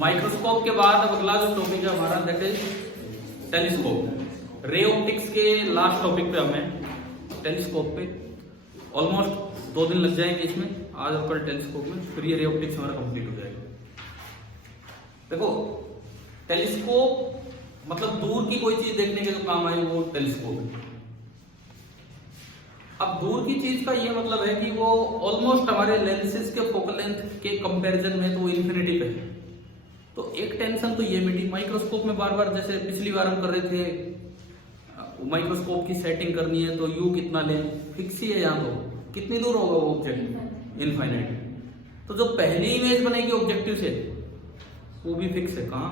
Microscope के बाद अब अगला जो टॉपिक है हमारा that is telescope. Ray optics के लास्ट टॉपिक पे हमें टेलीस्कोप पे ऑलमोस्ट 2 दिन लग जाएंगे इसमें, आज और कल टेलीस्कोप में, फिर ये रे ऑप्टिक्स हमारा कंप्लीट हो जाएगा। देखो टेलीस्कोप मतलब दूर की कोई चीज देखने के जो काम आए वो टेलीस्कोप है। अब दूर की चीज का ये मतलब है कि वो ऑलमोस्ट हमारे लेंसेज के फोकल लेंथ के कंपैरिजन में तो इन्फिनिटी पे है। तो एक टेंशन तो ये मिटी। माइक्रोस्कोप में बार बार जैसे पिछली बार हम कर रहे थे, माइक्रोस्कोप की सेटिंग करनी है तो यू कितना लें, फिक्स ही है यहाँ, तो कितनी दूर होगा वो ऑब्जेक्ट, इनफाइनाइट। तो जो पहली इमेज बनेगी ऑब्जेक्टिव से वो भी फिक्स है, कहाँ,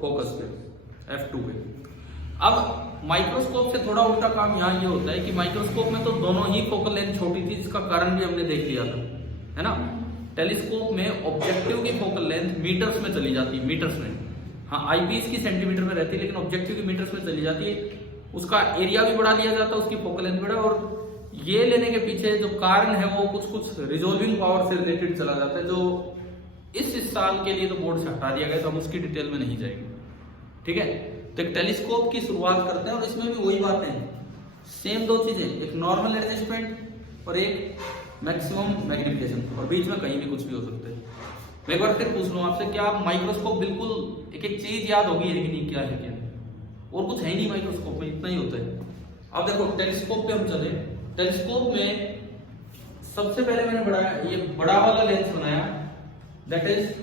फोकस पे, F2 पे। अब माइक्रोस्कोप से थोड़ा उल्टा काम यहाँ ये होता है कि माइक्रोस्कोप में तो दोनों ही फोकल लेंथ छोटी थी, जिसका कारण भी हमने देख लिया था, है ना। टेलीस्कोप में ऑब्जेक्टिव की फोकल लेंथ मीटर्स में चली जाती है, मीटर्स में। हाँ, आईपीस की सेंटीमीटर में रहती है, लेकिन ऑब्जेक्टिव की मीटर्स में चली जाती है। उसका एरिया भी बढ़ा लिया जाता है, उसकी फोकल लेंथ बढ़ा। और ये लेने के पीछे जो कारण है वो कुछ रिजोल्विंग पावर से रिलेटेड चला जाता है, जो इस साल के लिए तो बोर्ड से हटा दिया गया, तो हम उसकी डिटेल में नहीं जाएंगे, ठीक है। तो एक टेलीस्कोप की शुरुआत करते हैं और इसमें भी वही बातें हैं, सेम 2 चीजें, एक नॉर्मल एडजस्टमेंट और एक मैक्सिमम मैग्निफिकेशन, और बीच में कहीं भी कुछ भी हो सकता है। मैं एक बार फिर पूछ लूं आपसे, क्या आप माइक्रोस्कोप बिल्कुल एक एक चीज याद होगी है कि नहीं, क्या है क्या, और कुछ है नहीं माइक्रोस्कोप में, इतना ही होता है। अब देखो टेलीस्कोप पे हम चले। टेलीस्कोप में सबसे पहले मैंने बढ़ाया, ये बड़ा वाला लेंस बनाया, दैट इज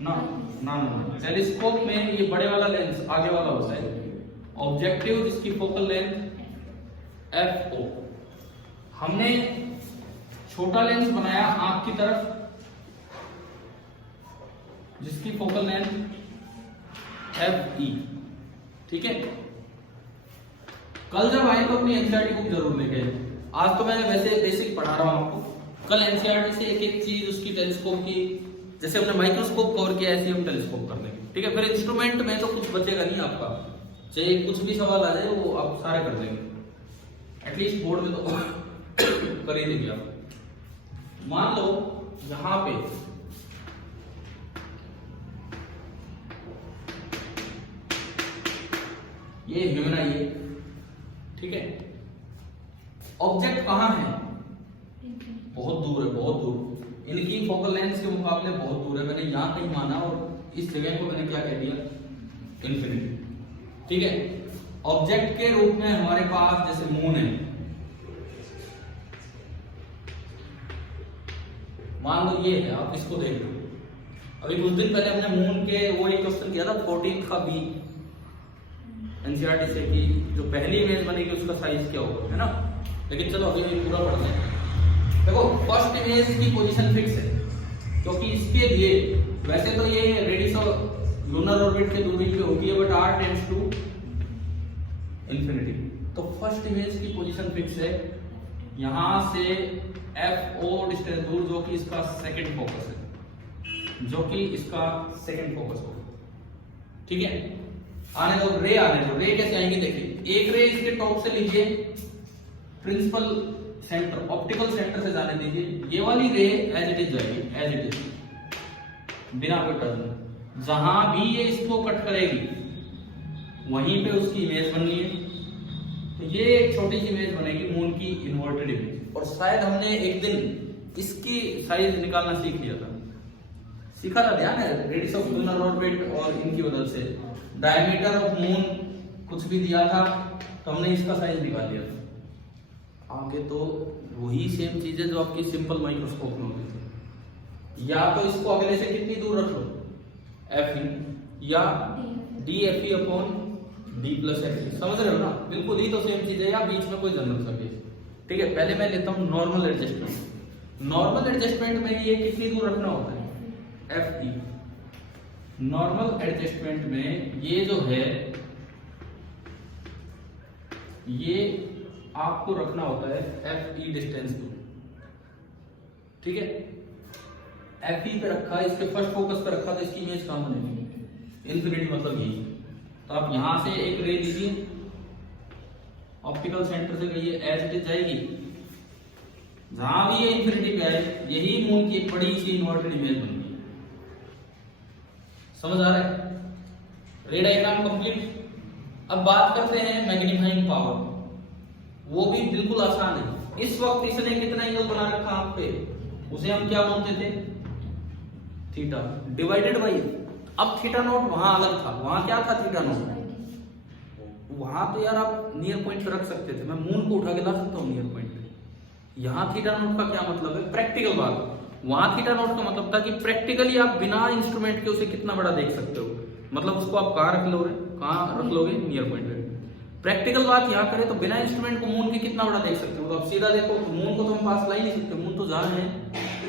ना टेलीस्कोप में ये बड़े वाला लेंस आगे वाला होता है, ऑब्जेक्टिव जिसकी फोकल लेंथ F0। हमने छोटा लेंस बनाया आंख की तरफ, जिसकी फोकल लेंथ FE, ठीक है। कल जब आए तो अपनी एनसीईआरटी बुक जरूर लेके आए। आज तो मैं वैसे बेसिक पढ़ा रहा हूं आपको, कल एनसीईआरटी से एक एक चीज उसकी टेलीस्कोप की, जैसे हमने माइक्रोस्कोप कवर किया ऐसे हम टेलीस्कोप कर लेंगे, ठीक है। फिर इंस्ट्रूमेंट में तो कुछ बचेगा नहीं आपका, चाहे कुछ भी सवाल आ जाए वो आप सारे कर देंगे, एटलीस्ट बोर्ड में तो कर ही देंगे आप। मान लो यहां पे ये ह्यूमन आई है, ठीक है। ऑब्जेक्ट कहां है, बहुत दूर है, बहुत दूर, इनकी फोकल लेंथ के मुकाबले बहुत दूर है। मैंने यहां कहीं माना और इस जगह को मैंने क्या कह दिया, इन्फिनिटी, ठीक है। ऑब्जेक्ट के रूप में हमारे पास जैसे मून है, मान लो ये है, आप इसको देख लो। अभी कुछ दिन पहले हमने मून के वो एक क्वेश्चन किया था 14 का बी एनसीईआरटी से, कि जो पहली इमेज बनेगी उसका साइज क्या होगा, है ना। लेकिन चलो अभी पूरा पढ़ते हैं। देखो फर्स्ट इमेज की पोजीशन फिक्स है, क्योंकि इसके लिए वैसे तो ये रेडियस ऑफ लूनर ऑर्बिट के दूरी पे होती है, but r tends to infinity. तो फर्स्ट इमेज की पोजीशन फिक्स है, यहां से FO डिस्टेंस दूर, जो कि इसका सेकंड फोकस है, जो कि इसका सेकंड फोकस होगा, ठीक है। आने दो, रे आने दो। रे कैसे आएंगे, देखिए एक रे इसके टॉप से लीजिए, प्रिंसिपल सेंटर, ऑप्टिकल सेंटर से जाने दीजिए। ये वाली रे एज इट इज जाएगी, एज इट इज, बिना कोई टर्न। जहां भी ये इसको कट करेगी वहीं पे उसकी इमेज बननी है। तो ये एक छोटी सी इमेज बनेगी मून की, इन्वर्टेड इमेज। और शायद हमने एक दिन इसकी साइज निकालना सीख लिया था, सीखा था, ध्यान है, रेडियस ऑफ लूनर ऑर्बिट और इनकी मदद से डायमीटर ऑफ मून कुछ भी दिया था, तो हमने इसका साइज निकाल लिया था। आगे तो वही सेम चीज है जो आपकी सिंपल माइक्रोस्कोप में होती थी। या तो इसको अगले से कितनी दूर रख लो, FE, या DFE upon D plus FE, समझ रहे हो ना, बिल्कुल ही तो सेम चीज है, या बीच में कोई जनरल सा केस, ठीक है। पहले मैं लेता हूं नॉर्मल एडजस्टमेंट। नॉर्मल एडजस्टमेंट में ये कितनी दूर रखना होता है, FE। नॉर्मल एडजस्टमेंट में ये जो है ये आपको रखना होता है FE डिस्टेंस को, ठीक है। FE पे रखा है, इसके फर्स्ट फोकस पे रखा, तो इसकी इमेज कहां बनेगी, इन्फिनिटी, मतलब यही। तो आप यहां से एक रे लीजिए, ऑप्टिकल सेंटर से गई है, एज इट इज जाएगी, जहां भी ये इन्फिनिटी पे है, यही मून की एक बड़ी सी इन्वर्टेड इमेज बनेगी। समझ आ रहा है? रे डायग्राम कंप्लीट। अब बात करते हैं मैग्नीफाइंग पावर, वो भी बिल्कुल आसान है। इस वक्त इसने कितना एंगल बना रखा आप पे, उसे हम क्या बोलते थे? थीटा डिवाइडेड बाई, अब थीटा नॉट वहां अलग था, वहां क्या था? Theta naught. वहां तो यार आप नियर पॉइंट पे रख सकते थे, मैं मून को उठा के ला सकता हूँ नियर पॉइंट पे। यहाँ थीटा नॉट का क्या मतलब है? प्रैक्टिकल बात। वहां थीटा नॉट का मतलब था कि प्रैक्टिकली आप बिना इंस्ट्रूमेंट के उसे कितना बड़ा देख सकते हो, मतलब उसको आप कहाँ रख लोगे? कहाँ रख लोगे? नियर पॉइंट पे। प्रैक्टिकल बात यहाँ करें तो बिना इंस्ट्रूमेंट को मून के कितना बड़ा देख सकते हो? तो आप सीधा देखो, तो मून को तो हम पास ला ही नहीं सकते, मून तो जहाँ है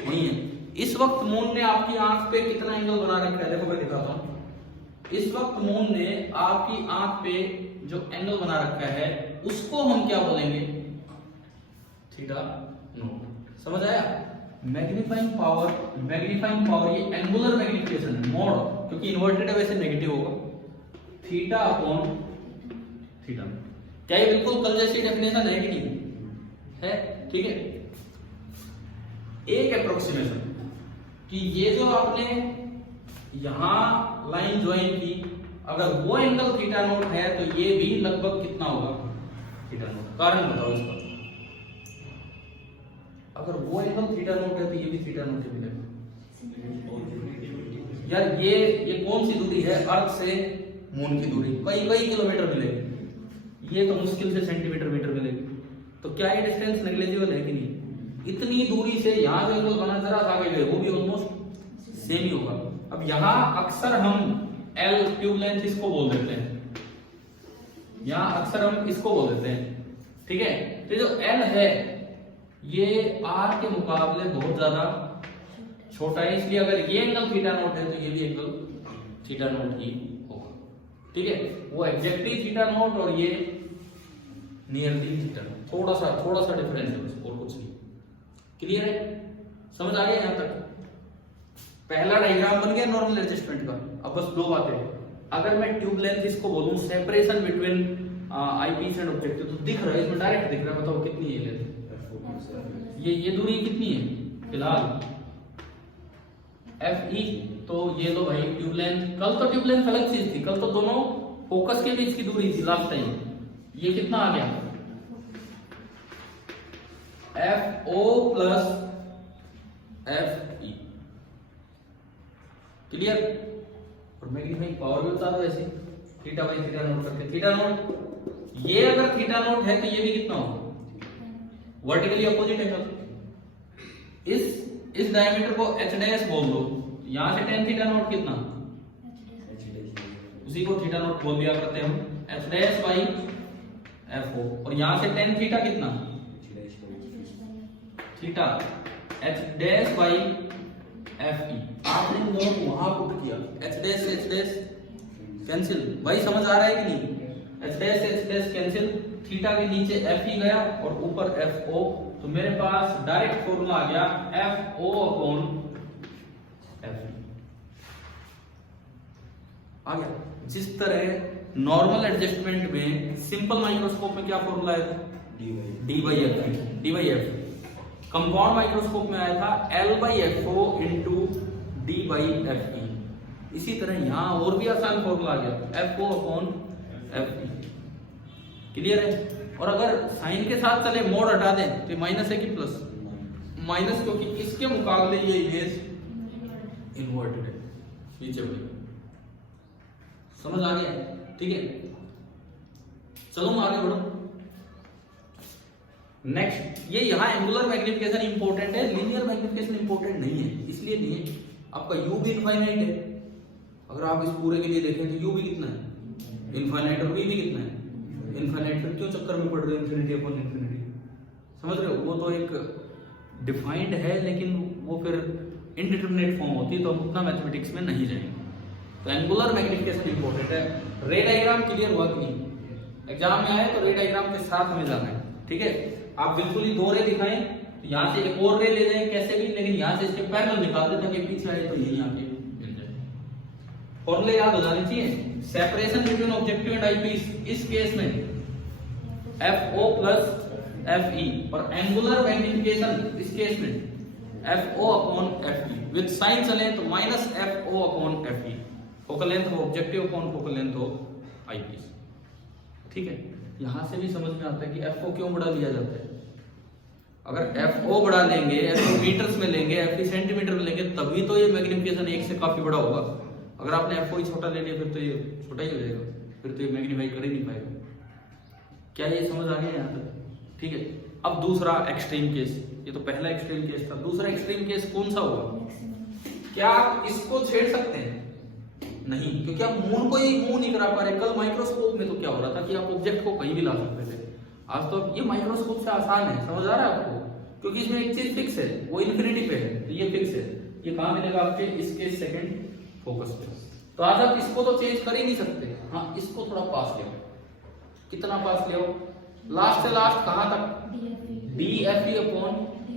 वही है। इस वक्त मून ने आपकी आंख पे कितना एंगल बना रखा है? देखो मैं दिखाता हूँ। इस वक्त मून ने आपकी आंख पे जो एंगल बना रखा है उसको हम क्या बोलेंगे? Theta naught. समझ आया? मैग्नीफाइंग पावर ये एंगुलर मैग्निफिकेशन है, मोड, क्योंकि इन्वर्टेड है वैसे नेगेटिव होगा, थीटा अपॉन थीटा। क्या ये बिल्कुल कल जैसी डेफिनेशन है कि नहीं है? ठीक है। एक अप्रोक्सीमेशन कि ये जो आपने यहां लाइन ज्वाइन की, अगर वो एंगल थीटा नॉट है तो ये भी लगभग कितना होगा? Theta naught. कारण बताओ इसका। अगर वो एंगल थीटा नॉट है तो ये भी थीटा नॉट ही मिलेगा। यार ये कौन सी दूरी है अर्थ से मून की दूरी? कई किलोमीटर मिलेगी, ये तो मुश्किल से सेंटीमीटर मीटर मिलेगी। तो क्या ये डिस्टेंस नेग्लिजिबल है कि नहीं? इतनी दूरी से यहाँ जो एंगल बना जरा आगे गए वो भी ऑलमोस्ट सेम ही होगा। अब यहाँ अक्सर हम एल ट्यूब लेंथ इसको बोल देते हैं, यहाँ अक्सर हम इसको बोल देते हैं, ठीक है। तो जो एल है ये आर के मुकाबले बहुत ज्यादा छोटा है, इसलिए अगर ये एंगल थीटा नॉट है तो ये भी एंगल थीटा नॉट ही होगा, ठीक है। वो एग्जैक्टली थीटा नॉट और ये नियरली थीटा नॉट, थोड़ा सा डिफरेंस है बस, और कुछ नहीं। क्लियर है? समझ आ गया यहां तक? पहला डायग्राम बन गया नॉर्मल एडजस्टमेंट का। अब बस दो बातें, अगर मैं ट्यूब लेंथ इसको बोलूं separation between eyepiece and objective, तो दिख रहा है इसमें, डायरेक्ट दिख रहा है। बताओ कितनी है लेंथ? ये दूरी कितनी है फिलहाल? F E. तो ये लो भाई ट्यूब लेंथ, कल तो ट्यूब लेंथ अलग चीज थी, कल तो दोनों फोकस के बीच की दूरी थी लास्ट टाइम। ये कितना आ गया? F O plus F E. Clear? और मैग्नीफाइंग पावर भी बता दो ऐसे, थीटा बाई थीटा नोट करके। थीटा नोट, ये अगर थीटा नोट है तो ये भी कितना होगा? Vertically opposite angle. इस डायमीटर को एच डैश बोल दो, यहां से टेन थीटा नोट कितना? उसी को थीटा नोट बोल दिया करते हम, H dash by F O. और यहां से टेन थीटा कितना? Theta H dash by F E. आपने इन दोनों को वहां पुट किया, एच डैश कैंसिल। भाई समझ आ रहा है कि नहीं? एच डैश कैंसिल, थीटा के नीचे एफ ई गया और ऊपर एफ ओ। तो मेरे पास डायरेक्ट फॉर्मूला आ गया F O upon F E आ गया। जिस तरह नॉर्मल एडजस्टमेंट में सिंपल माइक्रोस्कोप में क्या फॉर्मूला आया था? D by F. Compound microscope में आया था L by F O into D by F E. इसी तरह यहां और भी आसान फॉर्मूला आ गया, F O upon F E. Clear है? और अगर साइन के साथ चले मोड हटा दें तो माइनस है कि प्लस? माइनस, क्योंकि इसके मुकाबले ये इमेज इन्वर्टेड है, नीचे बढ़ी। समझ आ गया? ठीक है, चलो मैं आगे बढ़ो। नेक्स्ट, ये यहाँ एंगुलर मैग्निफिकेशन इंपॉर्टेंट है, लीनियर मैग्निफिकेशन इंपॉर्टेंट नहीं है। इसलिए नहीं है, आपका यू भी इनफाइनाइट है। अगर आप इस पूरे के लिए देखें तो यू भी कितना है? इनफाइनाइट। और वी भी कितना है? इनफाइनाइट। फिर क्यों चक्कर में पड़ रहे हो इन्फिनिटी अपॉन इन्फिनिटी? समझ रहे हो? वो तो एक डिफाइंड है, लेकिन वो फिर इनडिटरमिनेट फॉर्म होती है, तो हम उतना मैथमेटिक्स में नहीं जाएंगे। तो एंगुलर मैग्निफिकेशन इंपॉर्टेंट है। रे डायग्राम क्लियर हुआ कि नहीं? एग्जाम में आए तो रे डायग्राम के साथ हमें जाना है, ठीक है। आप बिल्कुल ही दो रे दिखाएं तो यहाँ से एक और रे ले जाएं कैसे भी, लेकिन यहाँ से इसके पैरेलल निकाल दें ताकि पीछे आए तो यही आके मिल जाए। फॉर्मूले याद हो जाने चाहिए। Separation between objective and eyepiece इस केस में F O plus F E, और एंगुलर मैग्निफिकेशन इस केस में F O upon F E. With sign चले तो minus F O upon F E. Focal length of objective upon focal length of eyepiece. ठीक है, यहां से भी समझ में आता है कि एफओ क्यों बढ़ा लिया जाता है। अगर एफओ बढ़ा लेंगे, एफओ मीटर्स में लेंगे, एफई सेंटीमीटर में लेंगे, तभी तो ये मैग्निफिकेशन एक से काफी बड़ा होगा। अगर आपने एफओ ही छोटा ले लिया फिर तो ये छोटा ही हो जाएगा, फिर तो ये मैग्नीफाई कर ही नहीं पाएगा। क्या ये समझ आ गया यहाँ तक? ठीक है, अब दूसरा एक्सट्रीम केस, ये तो पहला एक्सट्रीम केस था, दूसरा एक्सट्रीम केस कौन सा होगा? क्या आप इसको छेड़ सकते हैं? नहीं, क्योंकि आप मून को ही मूव नहीं करा पा रहे। कल माइक्रोस्कोप में तो क्या हो रहा था कि आप ऑब्जेक्ट को कहीं भी ला सकते थे, आज तो ये माइक्रोस्कोप से आसान है। समझ आ रहा है आपको? क्योंकि इसमें एक चीज फिक्स है, वो इन्फिनिटी पे है, तो ये फिक्स है। ये कहां मिलेगा आपके? इसके सेकंड फोकस पे। तो आज आप इसको तो चेंज कर ही नहीं सकते। हाँ, इसको थोड़ा पास ले, कितना पास ले? लास्ट से लास्ट कहां तक? D F E upon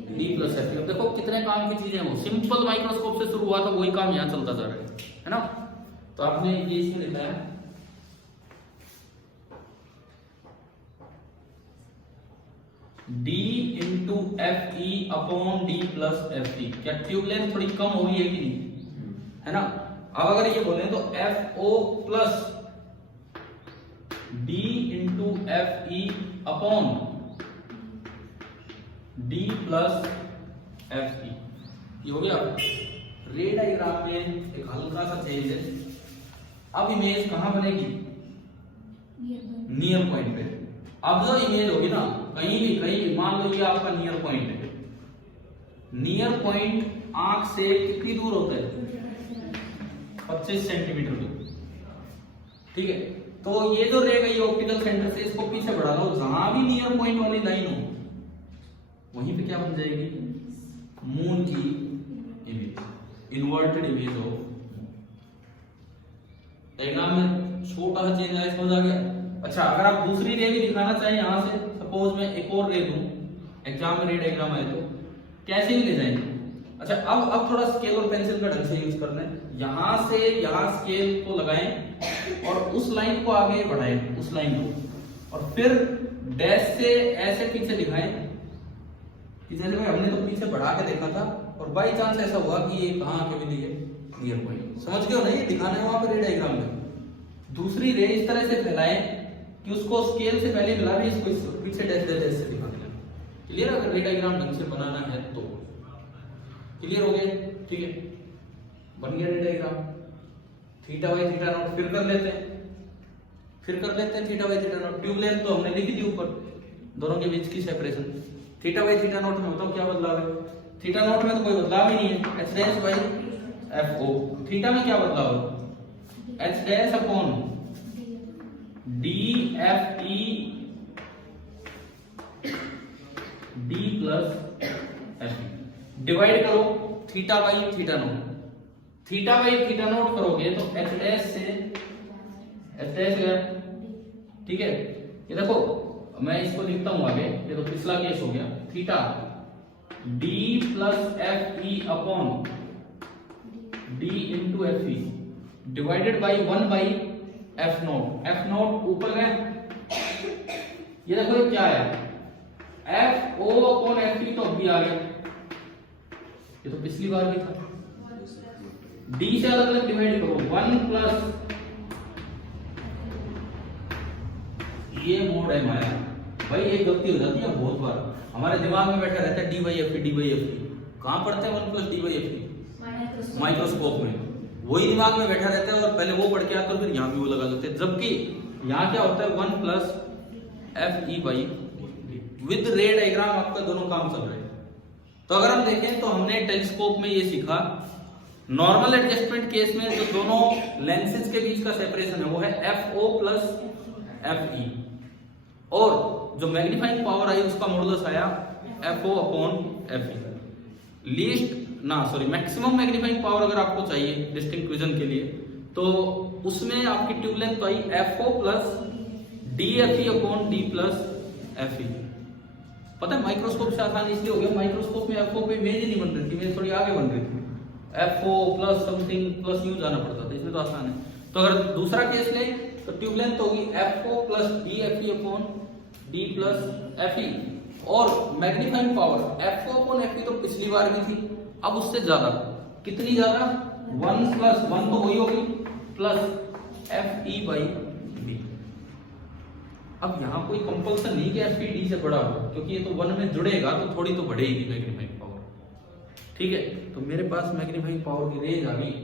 D plus F ई। अब देखो कितने काम की चीजें, वो सिंपल माइक्रोस्कोप से शुरू हुआ था, वही काम यहाँ चलता जा रहा है ना। तो आपने ये इसमें लिखा है D into F E upon D plus F ई। क्या ट्यूब लेंथ थोड़ी कम हो गई है कि नहीं? है ना। अब अगर ये बोले तो F O plus D into F E upon D plus F E, ये हो गया। रे डायग्राम में एक हल्का सा चेंज है। अब इमेज कहां बनेगी? नियर पॉइंट पे। अब जो इमेज होगी ना, कहीं भी मान लो ये आपका नियर पॉइंट है। नियर पॉइंट आंख से कितनी दूर होता है? 25 सेंटीमीटर दूर। ठीक है, तो ये जो रह गई ऑप्टिकल सेंटर से, इसको पीछे बढ़ा लो, जहां भी नियर पॉइंट वाली लाइन हो वहीं पे क्या बन जाएगी? मून की इमेज, इन्वर्टेड इमेज हो। डायग्राम में छोटा सा चेंज आया, समझ आ गया? अच्छा, अगर आप दूसरी रे भी दिखाना चाहें यहां से, सपोज मैं एक और रे दूं, एग्जाम में रे डायग्राम आए तो कैसे भी ले जाएंगे। अच्छा, अब थोड़ा स्केल और पेंसिल का ढंग से यूज करना है। यहां से यहां स्केल को लगाएं और उस लाइन को आगे बढ़ाएं, उस लाइन को, और फिर डैश से ऐसे पीछे दिखाएं कि जैसे भाई हमने तो पीछे बढ़ा के देखा था और बाई चांस ऐसा हुआ कि ये कहां आके मिली है? Near point. समझ गए हो ना? ये दिखाना है वहां पर रे डायग्राम में। दूसरी रे इस तरह से फैलाएं कि उसको स्केल से पहले मिला भी, इसको पीछे डैश से दिखा देना। क्लियर? अगर रे डायग्राम ढंग से बनाना है तो क्लियर हो गए? ठीक है, बन गया रे diagram. Theta by theta not फिर कर लेते हैं, theta by theta naught. Tube length तो हमने लिख दी ऊपर, दोनों के बीच की separation. Theta by theta not में बताओ क्या बदलाव है? थीटा नॉट में तो कोई बदलाव ही नहीं है, H dash by F O. Theta में क्या बदलाव है? H dash upon D F E D plus F E. Divide करो theta by theta naught. Theta by theta naught करोगे तो एच डैश से एच डैश गया। ठीक है, ये देखो मैं इसको लिखता हूं आगे, ये तो पिछला केस हो गया। Theta D plus F E upon D into F E divided by 1 by F naught. F naught ऊपर गए, ये देखो ये क्या है? F O upon F E, तो अभी आ गया, ये तो पिछली बार भी था। डी से अलग अलग डिवाइड करो, 1 प्लस ये मोड है माया। भाई एक गलती हो जाती है बहुत बार, हमारे दिमाग में बैठा रहता है D by F E, D by F ई। कहां पढ़ते हैं 1 plus D by F E? Microscope में वही दिमाग में बैठा रहता है, और पहले वो पढ़ के आता है, फिर यहाँ भी वो लगा देते हैं। जबकि यहाँ क्या होता है? 1 plus F E by with रे डायग्राम, आपका दोनों काम चल रहे हैं। तो अगर हम देखें तो हमने टेलीस्कोप में ये सीखा, नॉर्मल एडजस्टमेंट केस में जो दोनों लेंसेज के बीच का सेपरेशन है वो है F O plus F E, और जो मैग्नीफाइंग पावर आई उसका मॉडुलस आया F O upon F E. Least ना सॉरी मैक्सिमम मैग्नीफाइंग पावर अगर आपको चाहिए डिस्टिंक्ट विजन के लिए, तो उसमें आपकी ट्यूब लेंथ आई F O plus D F E upon D plus F E. पता है माइक्रोस्कोप से आसान इसलिए हो गया, माइक्रोस्कोप में एफ ओ पे इमेज ही नहीं बन रही थी, इमेज थोड़ी आगे बन रही थी। F O plus something plus U जाना पड़ता था, इसमें तो आसान है। तो अगर दूसरा केस ले तो ट्यूब लेंथ होगी F O plus D F E upon D plus F E, और magnifying power F O upon F E तो पिछली बार भी थी, अब उससे ज्यादा। कितनी ज्यादा? 1 प्लस 1 तो वही होगी, plus F E by B. अब यहाँ कोई कंपल्सन नहीं कि एफ ई डी से बड़ा हो, क्योंकि ये तो 1 में जुड़ेगा तो थोड़ी तो बढ़ेगी मैग्नीफाइंग पावर। ठीक है, तो मेरे पास मैग्नीफाइंग पावर की रेंज आ गई।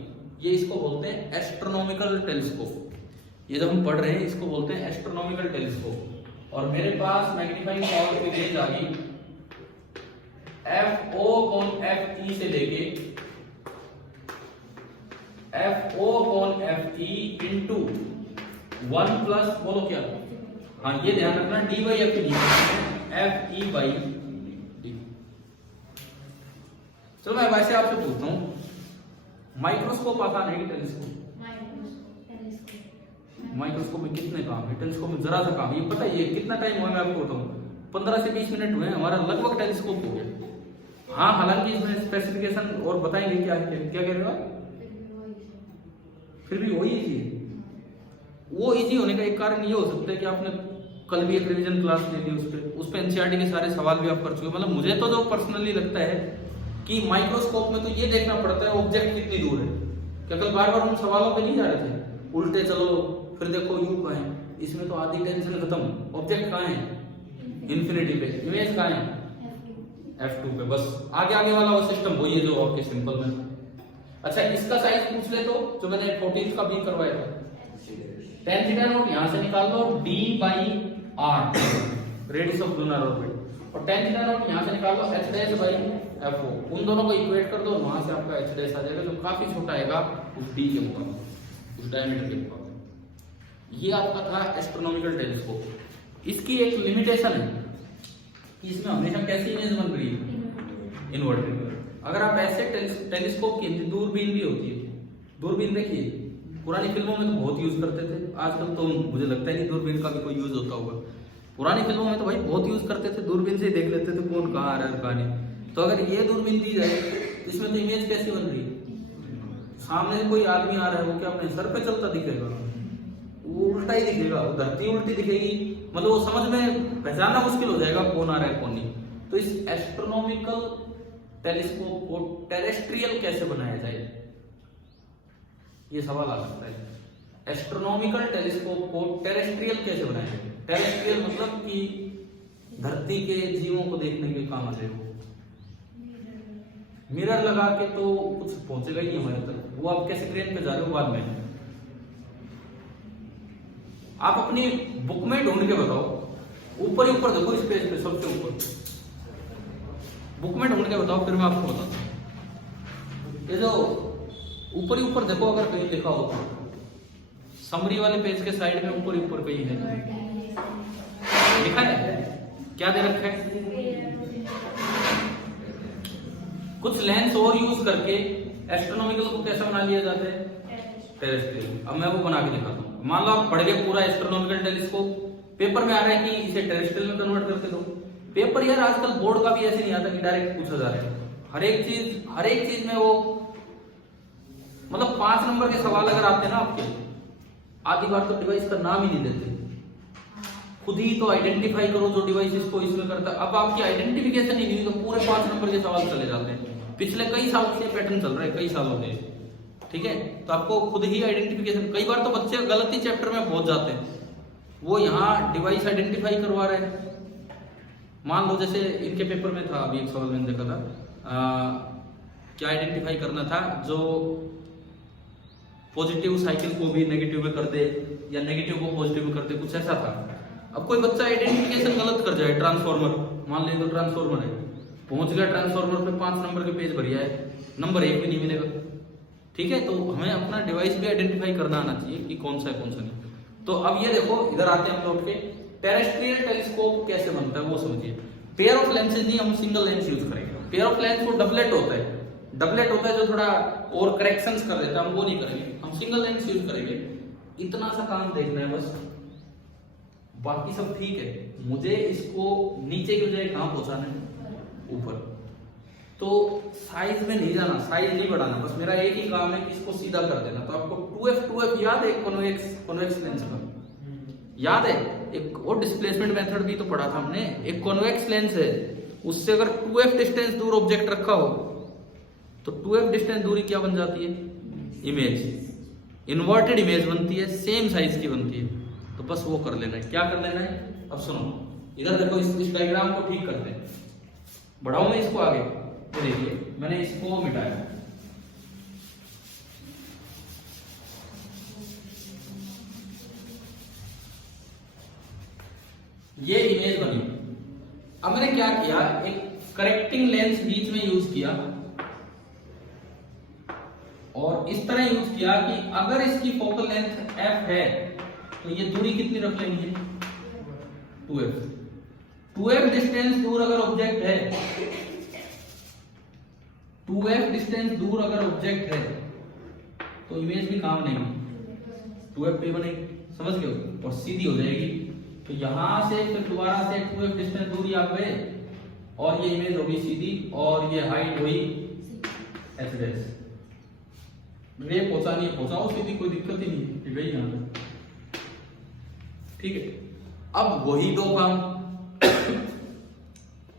ये इसको बोलते हैं एस्ट्रोनॉमिकल टेलीस्कोप। ये जो हम पढ़ रहे हैं इसको बोलते हैं एस्ट्रोनॉमिकल टेलीस्कोप। और मेरे पास मैग्नीफाइंग पावर की रेंज आ गई F O upon F E से लेके F O upon F E into 1 plus, बोलो क्या, हाँ ये ध्यान रखना, D by F E, F E by D. चलो मैं वैसे आपसे पूछता हूँ, माइक्रोस्कोप आसान है कि टेलीस्कोप? माइक्रोस्कोप में कितने काम है, टेलीस्कोप में जरा सा काम। ये पता है ये कितना टाइम हुआ, मैं आपको बताऊं 15 से 20 मिनट हुए हैं, हमारा लगभग टेलीस्कोप हो गया। हाँ हालांकि इसमें स्पेसिफिकेशन और बताएंगे क्या है, क्या कह रहे हो आप? फिर भी वही इजी है। वो इजी होने का एक कारण ये हो सकता है कि आपने कल भी एक रिवीजन क्लास ली थी, उस पे एनसीईआरटी के सारे सवाल भी आप कर चुके। मतलब मुझे तो जो पर्सनली लगता है कि माइक्रोस्कोप में तो ये देखना पड़ता है ऑब्जेक्ट कितनी दूर है। क्या कल बार बार हम सवालों पे नहीं जा रहे थे, उल्टे चलो फिर देखो यू कहाँ है, इसमें तो आधी टेंशन खत्म। ऑब्जेक्ट कहाँ है? इन्फिनिटी पे। इमेज कहाँ है? F2 पे। बस आगे आगे वाला वो सिस्टम वही है जो आपके सिंपल में। अच्छा इसका साइज पूछ ले तो, जो मैंने 14 का भी करवाया था, tan थीटा नॉट यहां से निकाल लो d by r, radius of lunar orbit, और tan थीटा नॉट यहां से निकाल लो h डैश बाई f0। उन दोनों को इक्वेट कर दो, वहां से आपका h डैश आ जाएगा, जो काफी छोटा आएगा उस d के मुकाबले, उस डायमीटर के मुकाबले। ये आपका था एस्ट्रोनॉमिकल टेलीस्कोप। इसकी एक लिमिटेशन है कि इसमें हमेशा कैसी इमेज बन रही है, इनवर्टेड। अगर आप ऐसे टेलीस्कोप की दूरबीन भी होती है, दूरबीन देखिए पुरानी फिल्मों में तो बहुत यूज करते थे, आजकल तो मुझे लगता है नहीं दूरबीन का भी कोई यूज होता होगा। पुरानी फिल्मों में तो भाई बहुत यूज करते थे, दूरबीन से ही देख लेते थे कौन कहाँ आ रहा है कहाँ नहीं। तो अगर ये दूरबीन दी जाए इसमें तो इमेज कैसी बन रही है, सामने से कोई आदमी आ रहा है वो क्या अपने सर पे चलता दिखेगा, वो उल्टा ही दिखेगा, वो धरती उल्टी दिखेगी, मतलब वो समझ में पहचानना मुश्किल हो जाएगा कौन आ रहा है कौन नहीं। तो इस एस्ट्रोनॉमिकल टेलीस्कोप को टेरेस्ट्रियल कैसे बनाया जाए, ये सवाल आ सकता है। एस्ट्रोनॉमिकल टेलीस्कोप को टेरेस्ट्रियल कैसे बनाया जाए? टेरेस्ट्रियल मतलब कि धरती के जीवों को देखने के काम आ जाए। मिरर लगा के तो कुछ पहुंचेगा ही नहीं हमारे तक, वो आप कैसे क्रेन पे जा रहे हो बाद में। आप अपनी बुक में ढूंढ के बताओ, ऊपर ही ऊपर देखो, इस पेज पे सबसे ऊपर बुक में ढूंढ के बताओ, फिर मैं आपको बताता हूं। ये जो ऊपर ही ऊपर देखो, अगर कहीं लिखा हो तो समरी वाले पेज के साइड में ऊपर ही ऊपर कहीं है लिखा है, क्या दे रखा है? कुछ लेंस और यूज करके एस्ट्रोनॉमिकल को कैसा बना लिया जाता है? टेरेस्ट्रियल। अब मैं वो बना के दिखाता हूँ। मान लो आप पढ़ गए पूरा एस्ट्रोनॉमिकल टेलीस्कोप, पेपर में आ रहा है कि इसे टेरेस्ट्रियल में कन्वर्ट करके दो। पेपर यार आजकल बोर्ड का भी ऐसे नहीं आता कि डायरेक्ट पूछा जा रहा है, हर एक चीज में वो मतलब 5 नंबर के सवाल अगर आते हैं ना आपके, आधी बार तो डिवाइस का नाम ही नहीं देते, खुद ही तो आइडेंटिफाई करो जो डिवाइस इसको इसमें करता है। अब आपकी आइडेंटिफिकेशन ही नहीं तो पूरे 5 नंबर के सवाल चले जाते हैं। पिछले कई सालों से पैटर्न चल रहा है, कई सालों से, ठीक है। तो आपको खुद ही आइडेंटिफिकेशन, कई बार तो बच्चे गलत ही चैप्टर में पहुंच जाते हैं, वो यहाँ डिवाइस आइडेंटिफाई करवा रहे हैं। मान लो जैसे इनके पेपर में था, अभी एक सवाल मैंने देखा था, क्या आइडेंटिफाई करना था, जो पॉजिटिव साइकिल को भी नेगेटिव में कर दे या नेगेटिव को पॉजिटिव में कर दे, कुछ ऐसा था। अब कोई बच्चा आइडेंटिफिकेशन गलत कर जाए, ट्रांसफॉर्मर मान ले तो ट्रांसफॉर्मर है, पहुंच गया ट्रांसफॉर्मर पे 5 नंबर के पेज भरिया है, नंबर 1 भी नहीं मिलेगा, ठीक है। तो हमें अपना डिवाइस भी आइडेंटिफाई करना आना चाहिए कि कौन सा है कौन सा नहीं। तो अब ये देखो, इधर आते हैं हम लौट के, टेरेस्ट्रियल टेलीस्कोप कैसे बनता है वो समझिए। पेयर ऑफ लेंसेज नहीं, हम सिंगल लेंस यूज करेंगे। पेयर ऑफ लेंस वो डबलेट होता है, जो थोड़ा और करेक्शंस कर देता है, हम वो नहीं करेंगे, हम सिंगल लेंस यूज करेंगे। इतना सा काम देखना है बस, बाकी सब ठीक है। मुझे इसको नीचे की बजाय कहां पहुंचाना है? ऊपर। तो साइज में नहीं जाना, साइज नहीं बढ़ाना, बस मेरा एक ही काम है कि इसको सीधा कर देना। तो आपको 2f याद है, कॉन्वेक्स लेंस का याद है? एक और डिस्प्लेसमेंट मेथड भी तो पढ़ा था हमने। एक कॉन्वेक्स लेंस है, उससे अगर 2f डिस्टेंस दूर ऑब्जेक्ट रखा हो तो 2f डिस्टेंस दूरी क्या बन जाती है? इमेज। इन्वर्टेड इमेज बनती है, सेम साइज की बनती है। तो बस वो कर लेना है। क्या कर लेना है? अब सुनो, इधर देखो, इस डायग्राम को ठीक करते हैं। बढ़ाऊं मैं इसको आगे? तो देखिए मैंने इसको मिटाया, ये इमेज बनी। अब मैंने क्या किया, एक करेक्टिंग लेंस बीच में यूज किया और इस तरह यूज किया कि अगर इसकी फोकल लेंथ f है तो ये दूरी कितनी रख लेनी है? 2f। 2f डिस्टेंस दूर अगर ऑब्जेक्ट है, 2f डिस्टेंस दूर अगर ऑब्जेक्ट है तो इमेज भी काम नहीं, 2f पे बनेगी, समझ गए हो? और सीधी हो जाएगी। तो यहां से फिर दोबारा से 2f डिस्टेंस दूरी आप गए और ये इमेज होगी सीधी और ये हाइट हुई h डैश। रे पहुंचानी है, पहुंचाओ सीधी, कोई दिक्कत ही नहीं है, गई यहां पे। ठीक है, अब वही दो काम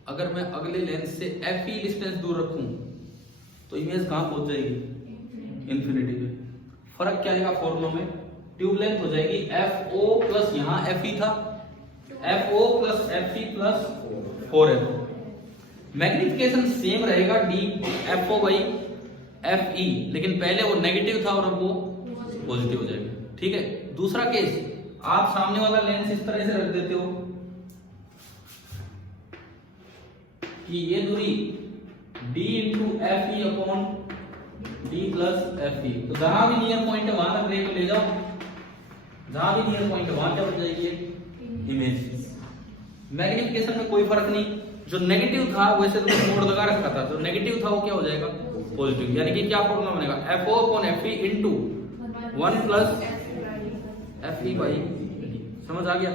अगर मैं अगले लेंस से fe डिस्टेंस दूर रखूं तो इमेज कहां पहुंच जाएगी? इंफिनिटी पे। फर्क क्या आएगा फॉर्मूला में? ट्यूब लेंथ हो जाएगी FO प्लस यहां FE था, FO plus FE plus 4F। Magnification same रहेगा D FO बाई FE, लेकिन पहले वो नेगेटिव था और अब वो पॉजिटिव हो जाएगा। ठीक है, दूसरा केस, आप सामने वाला लेंस इस तरह से रख देते हो कि ये दूरी D into FE upon D plus FE। तो जहां भी नियर पॉइंट है वहां तक रे को ले जाओ, जहां भी नियर पॉइंट है वहां क्या हो जाएगी इमेज। मैग्निफिकेशन में कोई फर्क नहीं, जो नेगेटिव था वैसे तो मोड लगा रखा था, जो नेगेटिव था वो क्या हो जाएगा? पॉजिटिव। यानी कि क्या फॉर्मूला बनेगा? FO upon FE into 1 plus FE by D। समझ आ गया?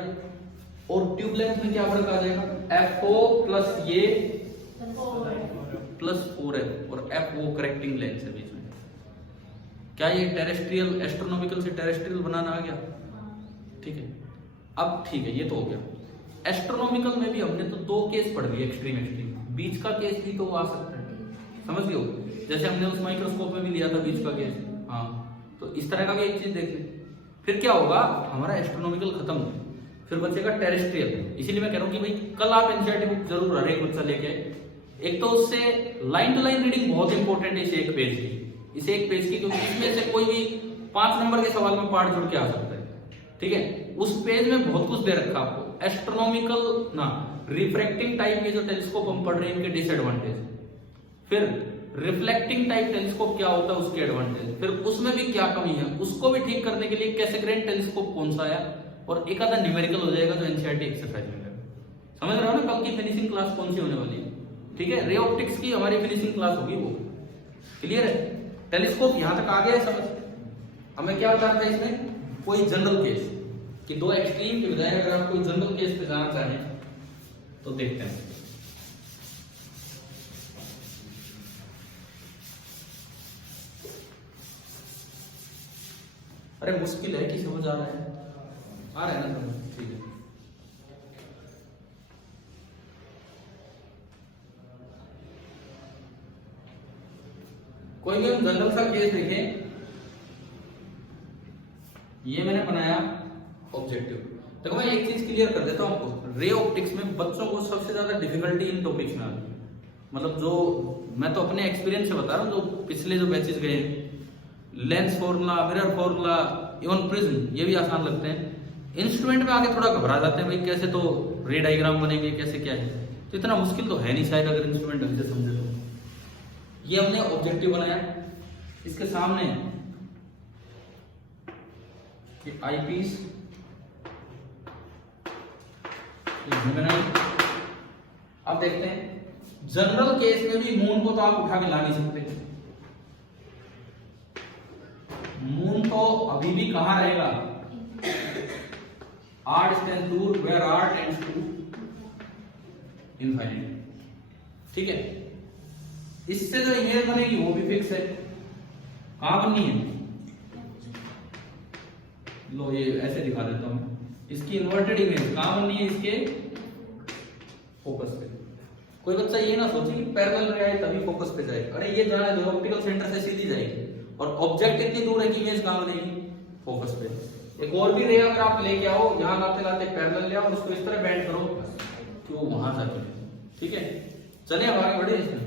और ट्यूब लेंथ में क्या फर्क आ जाएगा? FO प्लस ये प्लस 4F और FO करेक्टिंग लेंस है बीच में। क्या ये टेरेस्ट्रियल, एस्ट्रोनॉमिकल से टेरेस्ट्रियल बनाना आ गया? ठीक है, अब ठीक है, ये तो हो गया। एस्ट्रोनॉमिकल में भी हमने तो दो केस पढ़ लिए, एक्सट्रीम एक्सट्रीम, बीच का केस भी तो आ सकता है, समझ गए हो? जैसे हमने उस माइक्रोस्कोप में भी लिया था बीच का केस। हाँ, तो इस तरह का भी एक चीज देख ले। फिर क्या होगा, हमारा एस्ट्रोनॉमिकल खत्म, फिर बचेगा टेरेस्ट्रियल। इसीलिए मैं कह रहा हूँ कि भाई कल आप एनसीईआरटी बुक जरूर हर एक बच्चा लेके आए। एक तो उससे लाइन टू लाइन रीडिंग बहुत इंपॉर्टेंट है, इसे एक पेज की, इसे एक पेज की, क्योंकि इसमें से कोई भी 5 नंबर के सवाल में पार्ट जुड़ के आ सकता है। ठीक है, उस पेज में बहुत कुछ दे रखा आपको। एस्ट्रोनॉमिकल ना रिफ्रैक्टिंग टाइप के जो टेलीस्कोप हम पढ़ रहे हैं इनके डिसएडवांटेज, फिर रिफ्लेक्टिंग टाइप टेलीस्कोप क्या होता है उसके एडवांटेज, फिर उसमें भी क्या कमी है, उसको भी ठीक करने के लिए कैसेग्रेन टेलीस्कोप कौन सा आया, और एक आधा न्यूमेरिकल हो जाएगा जो एनसीईआरटी एक्सरसाइज में है। समझ रहे हो ना कल की फिनिशिंग क्लास कौन सी होने वाली है? ठीक है, रे ऑप्टिक्स की हमारी फिनिशिंग क्लास होगी, वो क्लियर है? टेलीस्कोप यहां तक आ गया समझ। अब मैं क्या बता रहा था इसमें, कोई जनरल केस कि दो एक्सट्रीम के बजाय अगर आप कोई जनरल केस पे जाना चाहें तो देखते हैं। अरे मुश्किल है कि समझ आ रहा है? आ रहा है ना समझ? ठीक है, कोई भी हम जनरल सा केस देखें। ये मैंने बनाया ऑब्जेक्टिव। देखो मैं एक चीज क्लियर कर देता हूं आपको, रे ऑप्टिक्स में बच्चों को सबसे ज्यादा डिफिकल्टी इन टॉपिक्स में आती है। मतलब जो मैं तो अपने एक्सपीरियंस से बता रहा हूँ, जो पिछले जो बैचेस गए हैं, lens formula, mirror formula, even prism, ये भी आसान लगते हैं। इंस्ट्रूमेंट में आके थोड़ा घबरा जाते हैं, भाई कैसे तो रे डायग्राम बनेंगे, कैसे क्या है। तो इतना मुश्किल तो है नहीं शायद, अगर इंस्ट्रूमेंट ढंग से समझे तो। ये हमने ऑब्जेक्टिव बनाया, इसके सामने आई पीस, अब देखते हैं जनरल केस में भी मून को तो आप उठा के ला नहीं सकते। मून तो अभी भी कहां रहेगा? r डिस्टेंस दूर, where r tends to infinity। ठीक है, इससे जो इमेज बनेगी वो भी फिक्स है। कहां बननी है? लो ये ऐसे दिखा देता हूं, इसकी इन्वर्टेड इमेज कहां बननी है? इसके फोकस पे। कोई बच्चा ये ना सोचे कि पैरेलल रे आए तभी फोकस पे जाएगा। अरे ये जाने दो, ऑप्टिकल सेंटर से सीधी जाएगी, और ऑब्जेक्ट इतनी दूर है कि इमेज कहां बनेगी, फोकस पे। एक और भी रे अगर आप लेके आओ, यहां लाते लाते पैरेलल ले आओ और उसको इस तरह बेंड करो कि वो वहां जाके, ठीक है। चलिए अब आगे बढ़े इसमें।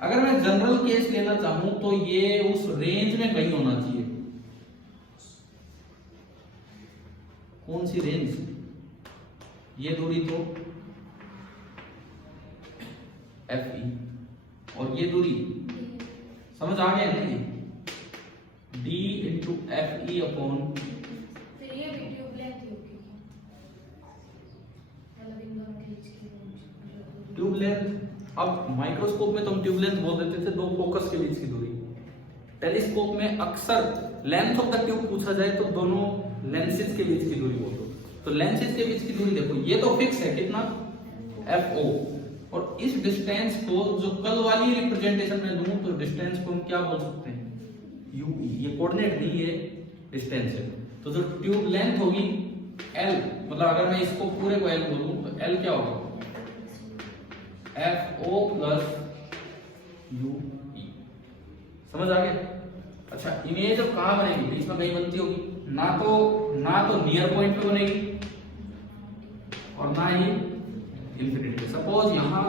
अगर मैं जनरल केस लेना चाहूं तो ये उस रेंज में कहीं होना चाहिए। कौन सी रेंज? ये दूरी तो एफ ई और ये दूरी समझ आ गया नहीं, D into F E upon tube length. अब माइक्रोस्कोप में तो हम ट्यूब लेंथ बोल देते थे दो फोकस के बीच की दूरी। टेलीस्कोप में अक्सर लेंथ ऑफ द ट्यूब पूछा जाए तो दोनों लेंसेज के बीच की दूरी बोल दो। तो लेंसेज के बीच की दूरी देखो, ये तो फिक्स है कितना, एफ ओ, और इस डिस्टेंस को जो कल वाली रिप्रेजेंटेशन में दूं तो डिस्टेंस को हम क्या बोल सकते हैं, यू। ये कोऑर्डिनेट नहीं है, डिस्टेंस है। तो जो ट्यूब लेंथ होगी एल, मतलब अगर मैं इसको पूरे को एल बोलूं तो एल क्या होगा, F O plus U E. समझ आ गया? अच्छा, इमेज अब कहां बनेगी, बीच में कहीं बनती होगी, ना तो नियर पॉइंट पे बनेगी और ना ही इंफिनिटी। सपोज यहां,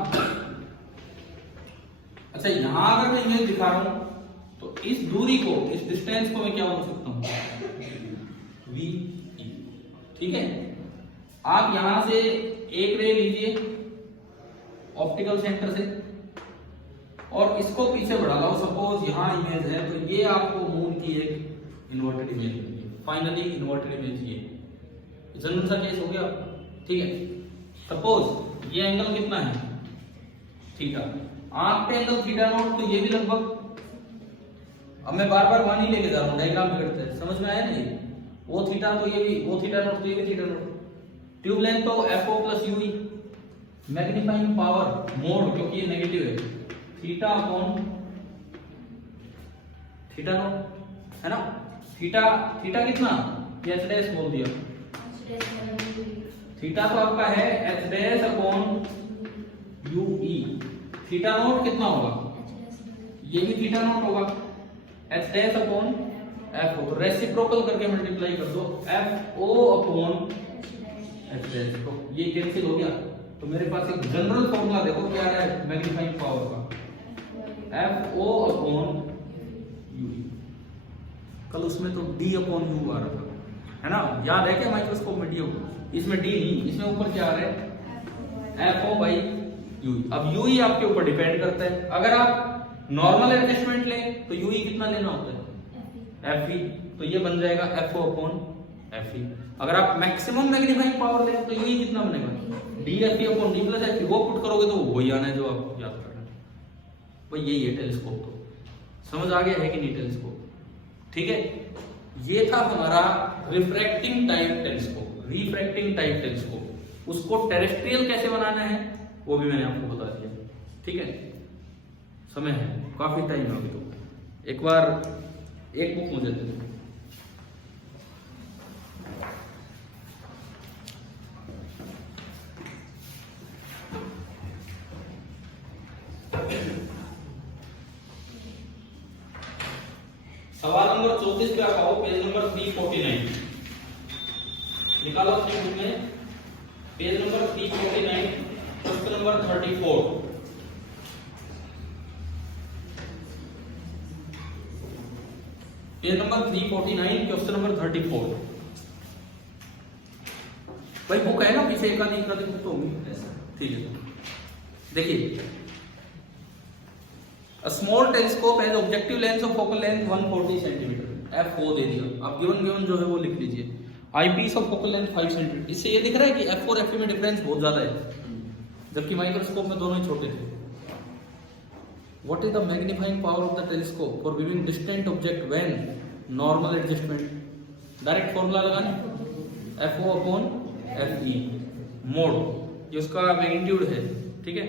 अच्छा यहां अगर मैं इमेज दिखा रहा हूं तो इस दूरी को, इस डिस्टेंस को मैं क्या बोल सकता हूं, वी ई, ठीक है। आप यहां से एक रे लीजिए ऑप्टिकल सेंटर से और इसको पीछे बढ़ा लो। सपोज यहां इमेज है तो ये आपको मून की एक इन्वर्टेड इमेज मिलेगी, फाइनली इन्वर्टेड इमेज। ये जनरल सा केस हो गया, ठीक है। सपोज ये एंगल कितना है, थीटा, आंख पे एंगल थीटा नॉट, तो ये भी लगभग, अब मैं बार बार वहां नहीं लेके जा रहा हूं, डायग्राम में करते हैं, समझ में आया नहीं, वो थीटा तो ये भी, वो थीटा नॉट तो ये भी थीटा नॉट। ट्यूब लेंथ तो F O plus U E, magnifying power mode क्योंकि ये नेगेटिव है, थीटा अपॉन थीटा नॉट, है ना। थीटा कितना, एच डैश बोल दिया, थीटा तो आपका है H dash upon U E. Theta naught कितना होगा, ये भी थीटा नॉट होगा, H dash upon F O. तो रेसिप्रोकल करके मल्टीप्लाई कर दो, F O upon H dash, तो ये कैंसिल हो गया। तो मेरे पास एक जनरल फॉर्मूला देखो क्या है मैग्नीफाइंग पावर का, एफ ओ अपॉन यू। कल उसमें तो डी अपॉन यू आ रहा था, है ना, याद है क्या माइक्रोस्कोप में डी होगा, इसमें डी नहीं, इसमें ऊपर क्या आ रहा है, एफ ओ बाई यू। अब यू ही आपके ऊपर डिपेंड करता है। अगर आप नॉर्मल एडजस्टमेंट लें तो यू ही कितना लेना होता है, एफ ई, तो ये बन जाएगा F O upon F E. अगर आप मैक्सिमम मैग्नीफाइंग पावर लें तो यू ही कितना बनेगा, D F E upon D plus F ई। वो पुट करोगे तो वही आना है जो आप याद कर रहे हैं, भाई यही है टेलीस्कोप। तो समझ आ गया है कि नहीं टेलीस्कोप, ठीक है। ये था हमारा refracting type telescope, refracting type telescope. उसको टेरेस्ट्रियल कैसे बनाना है वो भी मैंने आपको बता दिया, ठीक है। समय है, काफी टाइम है अभी, तो एक बार एक बुक मुझे दे दो। सवाल नंबर 34 पे आओ, पेज नंबर 349 निकालो अपनी बुक में, page number 349, question number 34। Page number 349, question number 34। भाई बुक है ना पीछे, एक आधी बुक तो होगी, ठीक है। देखिए, A small telescope has objective length of focal length 140 cm, f4 दे दिया, आप गिवन जो है वो लिख लीजिए। Eyepiece of focal length 5 cm। इससे ये दिख रहा है कि f4 f में डिफरेंस बहुत ज्यादा है, जबकि माइक्रोस्कोप में दोनों ही छोटे थे। What is the magnifying power of the telescope for viewing distant object when normal adjustment? Direct formula लगाना, FO अपॉन FE मोड, ये उसका मैग्नीट्यूड है, ठीक है,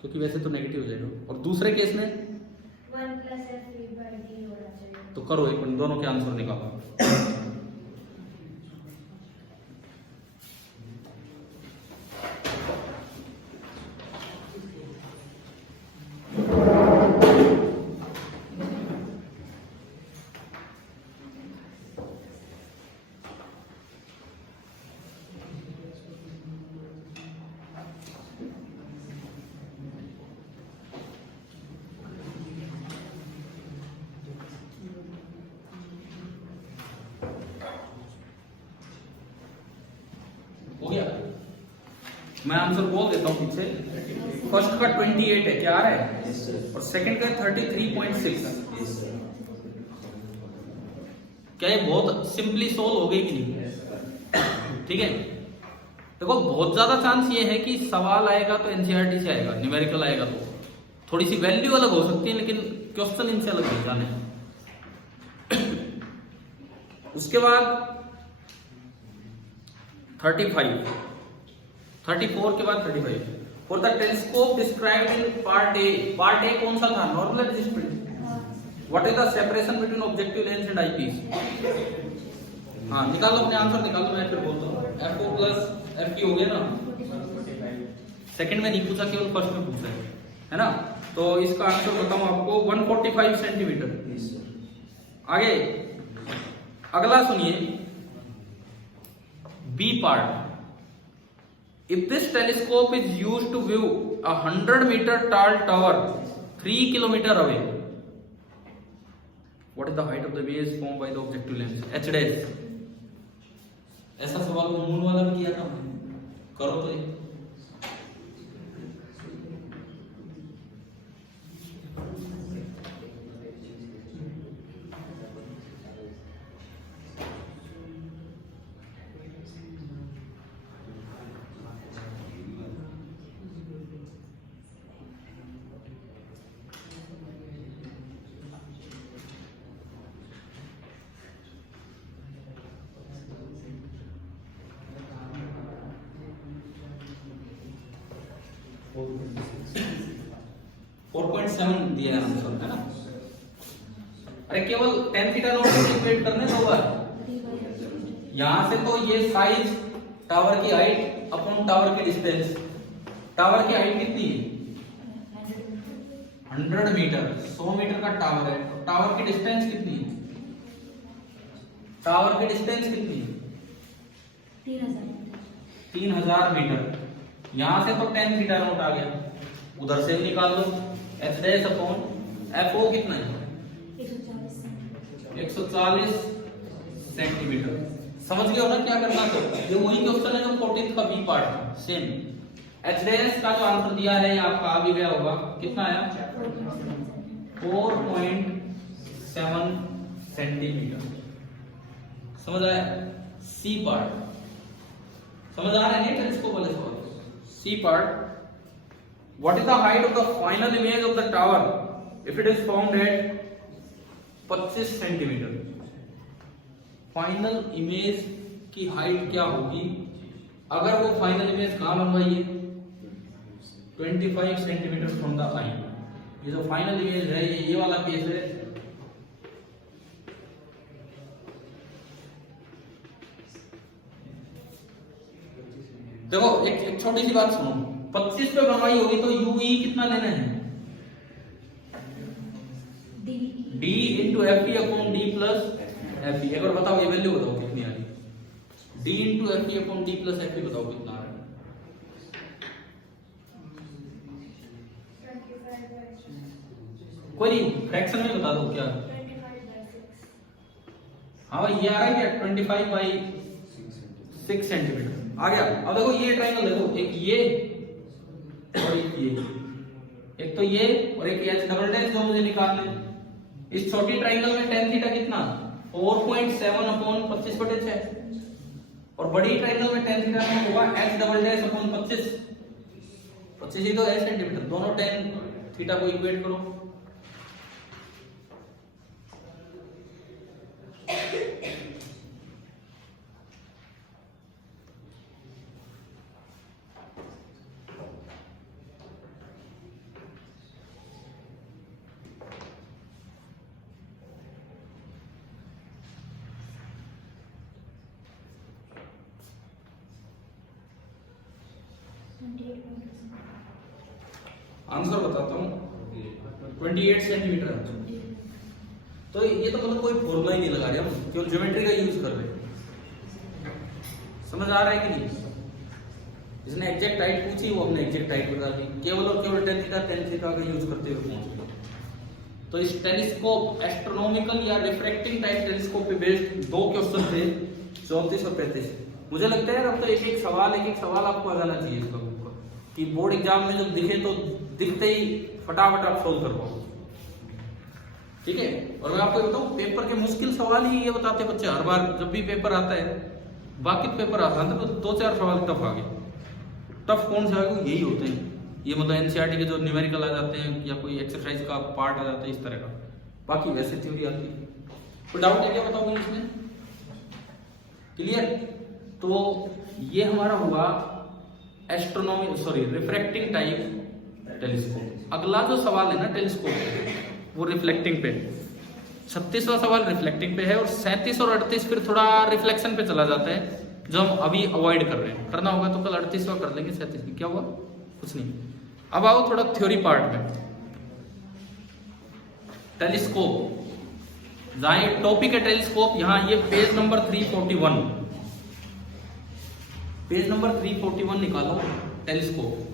क्योंकि वैसे तो नेगेटिव हो जाएगा। और दूसरे केस में 1 + f/d होना चाहिए। तो करो एक मिनट, दोनों के आंसर निकालो। मैं आंसर बोल देता हूँ पीछे। फर्स्ट का 28 है, क्या आ रहा है? Yes, sir. और सेकंड का 33.6। Yes, sir. क्या ये बहुत सिंपली सोल्व हो गई कि नहीं? ठीक है, देखो बहुत ज्यादा चांस ये है कि सवाल आएगा तो एनसीईआरटी से आएगा, न्यूमेरिकल आएगा तो थोड़ी सी वैल्यू अलग हो सकती है, लेकिन क्वेश्चन इनसे अलग नहीं जाने। उसके बाद 35, 34 के बाद 35। For the telescope described in part A, part A कौन सा था? Normal axis principal. What is the separation between objective lens and eyepiece? हाँ निकालो, अपने आंसर निकालो, मैं फिर बोलता हूँ। FO प्लस FQ हो गया ना? सेकंड में नहीं पूछा, केवल फर्स्ट में पूछा है ना? तो इसका आंसर बताऊं आपको 145 सेंटीमीटर। Yes, sir. आगे अगला सुनिए, B part. If this telescope is used to view a 100 metre tall tower 3 kilometre away, what is the height of the base form by the objective lens? H dash. ऐसा सवाल moon वाला भी किया था, करो तो ये। फोर 4.7 दिया है आंसर, है ना? अरे केवल tan थीटा नॉट कैलकुलेट करने दो बार। यहां से तो ये साइज टावर की हाइट अपॉन टावर की डिस्टेंस। टावर की हाइट कितनी है? 100 मीटर, 100 मीटर का टावर है। तो टावर की डिस्टेंस कितनी है? टावर की डिस्टेंस कितनी है? 3000 मीटर। यहां से तो tan थीटा नॉट आ गया, उधर से भी निकाल लो। एच डैश अपॉन FO कितना है? 140 सेंटीमीटर। समझ गए हो ना क्या करना? तो ये वही क्वेश्चन है जो 14th का बी पार्ट था, सेम। एच डैश का जो आंसर दिया है आपका आ भी गया होगा, कितना आया? 4.7 सेंटीमीटर। समझ आया? सी पार्ट समझ आ रहा है टेलीस्कोप वाले सवाल? C part, what is the height of the final image of the tower if it is formed at 25 centimetre? Final image की हाइट क्या होगी अगर वो फाइनल इमेज कहां बनवाई है? 25 सेंटीमीटर फ्रॉम द आई। ये जो फाइनल इमेज है ये वाला केस है। देखो एक छोटी सी बात सुनो, 25 पे बनवाई होगी तो यूई कितना लेना है? D into FE upon D plus FE। एक बार बताओ ये वैल्यू बताओ कितनी आ रही है? D into FE upon D plus FE बताओ कितना आ रहा है? कोई नहीं, फ्रैक्शन में बता दो क्या। हाँ भाई ये आ रहा है क्या? 25/6 सेंटीमीटर आ गया। अब देखो ये ट्रायंगल देखो, एक ये और एक ये, एक तो ये और एक एच डबल डैश जो मुझे निकालना है। इस छोटी ट्रायंगल में tan थीटा कितना? 4.7 अपॉन 25/6 और बड़ी ट्रायंगल में tan थीटा होगा h डबल डैश अपॉन 25। 25 ही तो है सेंटीमीटर। दोनों tan थीटा को इक्वेट करो। आंसर बताता हूँ, 28 सेंटीमीटर। तो ये तो मतलब कोई फॉर्मूला ही नहीं लगा रहे हम, केवल ज्योमेट्री का यूज कर रहे हैं। समझ आ रहा है कि नहीं? जिसने एग्जैक्ट हाइट पूछी वो हमने एग्जैक्ट हाइट बता दी, केवल और केवल tan थीटा का यूज करते हुए पहुंच गए। तो इस टेलीस्कोप एस्ट्रोनॉमिकल या रिफ्रैक्टिंग टाइप टेलीस्कोप पे बेस्ड दो क्वेश्चन थे, 34 और 35। मुझे लगता है अब तो एक एक सवाल आपको आ जाना चाहिए इसका। कि बोर्ड एग्जाम में जब दिखे तो दिखते ही फटाफट आप सोल्व कर पाओ। ठीक है, और मैं आपको बताऊं पेपर के मुश्किल सवाल ही ये बताते बच्चे हर बार जब भी पेपर आता है, बाकी पेपर आता है तो 2-4 सवाल टफ आ गए। टफ कौन से आ गए? यही होते हैं ये, मतलब एनसीईआरटी के जो न्यूमेरिकल आ जाते हैं या कोई एक्सरसाइज का पार्ट आ जाता है इस तरह का, बाकी वैसे थ्योरी आती है। कोई डाउट है क्या बताऊंगा इसमें? क्लियर? तो ये हमारा हुआ astronomy sorry refracting type telescope. अगला जो सवाल है ना टेलीस्कोप वो रिफ्लेक्टिंग पे, 36वां सवाल रिफ्लेक्टिंग पे है और 37 और 38 फिर थोड़ा रिफ्लेक्शन पे चला जाता है जो हम अभी अवॉइड कर रहे हैं। करना होगा तो कल 38वां कर लेंगे, 37 क्या हुआ कुछ नहीं। अब आओ थोड़ा थ्योरी पार्ट में। टेलीस्कोप, जहां ये टॉपिक है टेलीस्कोप, यहां ये पेज नंबर 341, पेज नंबर 341 निकालो टेलीस्कोप।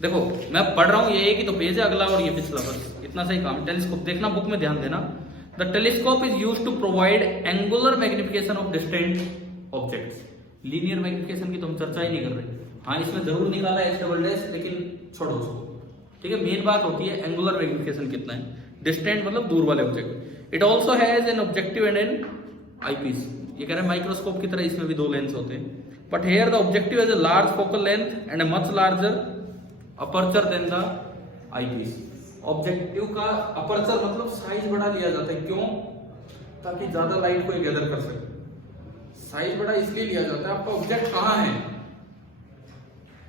देखो मैं पढ़ रहा हूं ये एक ही तो पेज है, अगला और ये पिछला, बस इतना सही काम। टेलीस्कोप देखना, बुक में ध्यान देना। The telescope is used to provide angular magnification of distant objects. Linear magnification की तो हम चर्चा ही नहीं कर रहे। हाँ इसमें जरूर निकाला है S लेकिन छोड़ो उसको। ठीक है, मेन बात होती है एंगुलर मैग्निफिकेशन कितना है, डिस्टेंट मतलब दूर वाले object. It also has an objective and an eyepiece. ये कह रहे हैं माइक्रोस्कोप की तरह इसमें भी 2 लेंस होते हैं, but here the objective has a large focal length and a much larger aperture than the eyepiece. Objective का अपर्चर मतलब साइज बड़ा लिया जाता है, क्यों? ताकि ज्यादा लाइट को गैदर कर सके। साइज बड़ा इसलिए लिया जाता है, आपका ऑब्जेक्ट कहां है?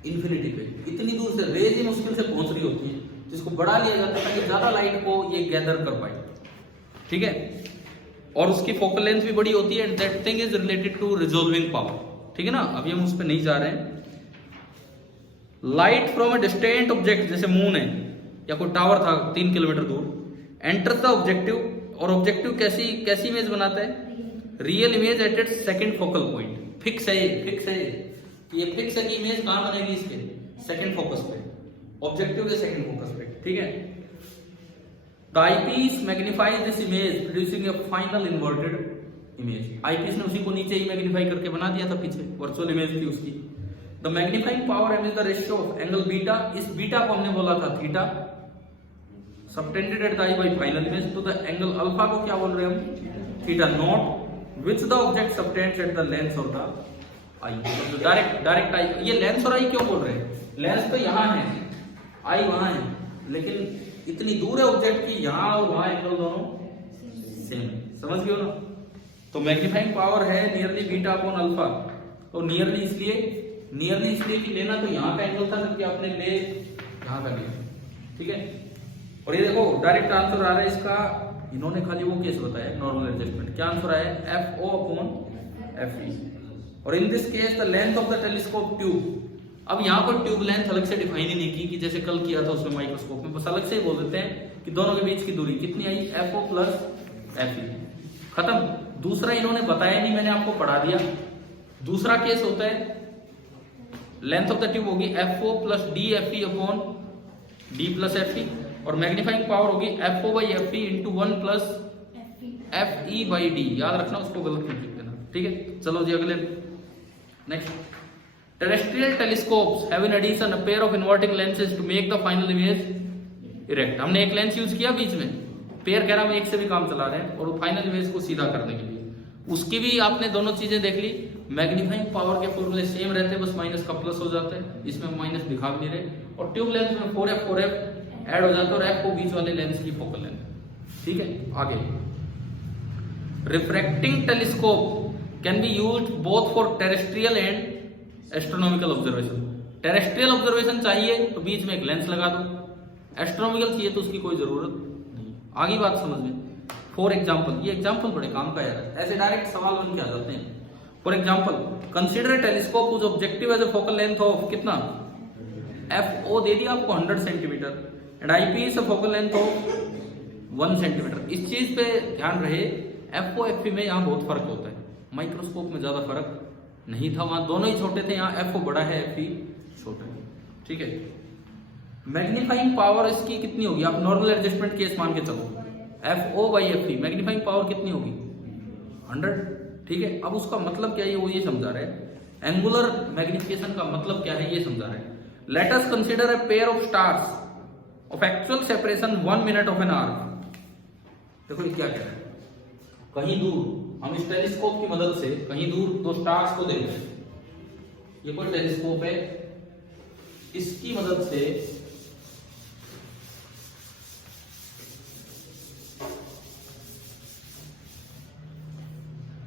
इन्फिनिटी पे, इतनी दूर से रेज ही मुश्किल से पहुंच रही होती है, जिसको बड़ा लिया जाता है ताकि ज्यादा लाइट को ये गैदर कर पाए। ठीक है, और उसकी फोकल लेंथ भी बड़ी होती है and that thing is related to resolving power. ठीक है ना, अभी हम उस पर नहीं जा रहे हैं। Light from a distant object, जैसे मून है या कोई टावर था 3 किलोमीटर दूर, एंटर्स द ऑब्जेक्टिव, और ऑब्जेक्टिव कैसी इमेज बनाता है? Real image at its second focal point. Fix है ये फिक्स है कि इमेज कहां बनेगी? इसके सेकंड फोकस पे, ऑब्जेक्टिव के सेकंड फोकस पे। ठीक है, the eyepiece magnifies this image producing a final inverted image. Eyepiece ने उसी को नीचे ही मैग्नीफाई करके बना दिया था, पीछे वर्चुअल इमेज थी उसकी। The magnifying power M is the ratio of angle beta. इस बीटा को हमने बोला था theta, subtended at the eye by final image. तो द एंगल अल्फा को क्या बोल रहे हैं हम? Theta naught, which the object subtends at the lens of the eye. तो डायरेक्ट आई, ये लेंस और आई क्यों बोल रहे हैं? लेंस तो यहाँ है, आई वहां है, लेकिन इतनी दूर है ऑब्जेक्ट की, यहाँ और वहां एंगल दोनों सेम है। समझ गए ना? तो मैग्नीफाइंग पावर है नियरली बीटा अपॉन अल्फा। तो नियरली इसलिए कि लेना तो यहाँ का एंगल था, जबकि आपने ले यहाँ का लिया। ठीक है, और ये देखो डायरेक्ट आंसर आ रहा है इसका, इन्होंने खाली वो केस बताया नॉर्मल एडजस्टमेंट। क्या आंसर आया? FO upon FE। और in this case the length of the telescope tube. अब यहाँ पर ट्यूब लेंथ अलग से डिफाइन ही नहीं की कि जैसे कल किया था उसमें माइक्रोस्कोप में, बस अलग से ही बोल देते हैं कि दोनों के बीच की दूरी कितनी आई? FO plus FE। खत्म। दूसरा इन्होंने बताया नहीं, मैंने आपको पढ़ा दिया। दूसरा केस होता है लेंथ ऑफ द ट्यूब होगी FO plus DFE upon D plus FE, और मैग्नीफाइंग पावर होगी FO by FE into 1 plus FE by D। याद रखना, उसको गलत नहीं लिख देना। ठीक है, चलो जी अगले next. Terrestrial telescopes have in addition a pair of inverting lenses to make the final image erect. हमने एक लेंस यूज किया बीच में, पेयर कह रहा हम एक से भी काम चला रहे हैं, और फाइनल इमेज को सीधा करने के लिए उसकी भी आपने दोनों चीजें देख ली। मैग्नीफाइंग पावर के फॉर्मूले सेम रहते हैं, बस माइनस का प्लस हो जाता है, इसमें माइनस दिखा भी नहीं रहे। और ट्यूब लेंस में 4F ऐड हो जाता है, और F को बीच वाले लेंस की फोकल लेंथ। ठीक है, आगे refracting telescope can be used both for terrestrial and astronomical observation. Terrestrial observation चाहिए तो बीच में एक लेंस लगा दो, एस्ट्रोनॉमिकल चाहिए तो उसकी कोई जरूरत नहीं। आगे बात समझ में। फॉर एग्जाम्पल, ये एग्जाम्पल बड़े काम का यार, ऐसे डायरेक्ट सवाल बन के आ जाते हैं। For example, consider a telescope whose objective has a focal length of कितना? FO दे दिया आपको 100 centimetre and eyepiece focal length of 1 centimetre. इस चीज पे ध्यान रहे, FO FE में यहाँ बहुत फर्क होता है, माइक्रोस्कोप में ज्यादा फर्क नहीं था, वहां दोनों ही छोटे थे, यहाँ FO बड़ा है FE छोटा है। ठीक है, मैग्नीफाइंग पावर इसकी कितनी होगी? आप नॉर्मल एडजस्टमेंट केस मान के चलो, FO by FE magnifying power कितनी होगी? 100। ठीक है, अब उसका मतलब क्या है वो ये समझा रहे हैं एंगुलर मैग्निफिकेशन का मतलब क्या है ये समझा रहे हैं। Let us consider a pair of stars of actual separation 1 minute of an hour. देखो ये क्या कह रहा है, कहीं दूर हम इस टेलीस्कोप की मदद से कहीं दूर दो स्टार्स को देख रहे हैं। ये कोई टेलीस्कोप है, इसकी मदद से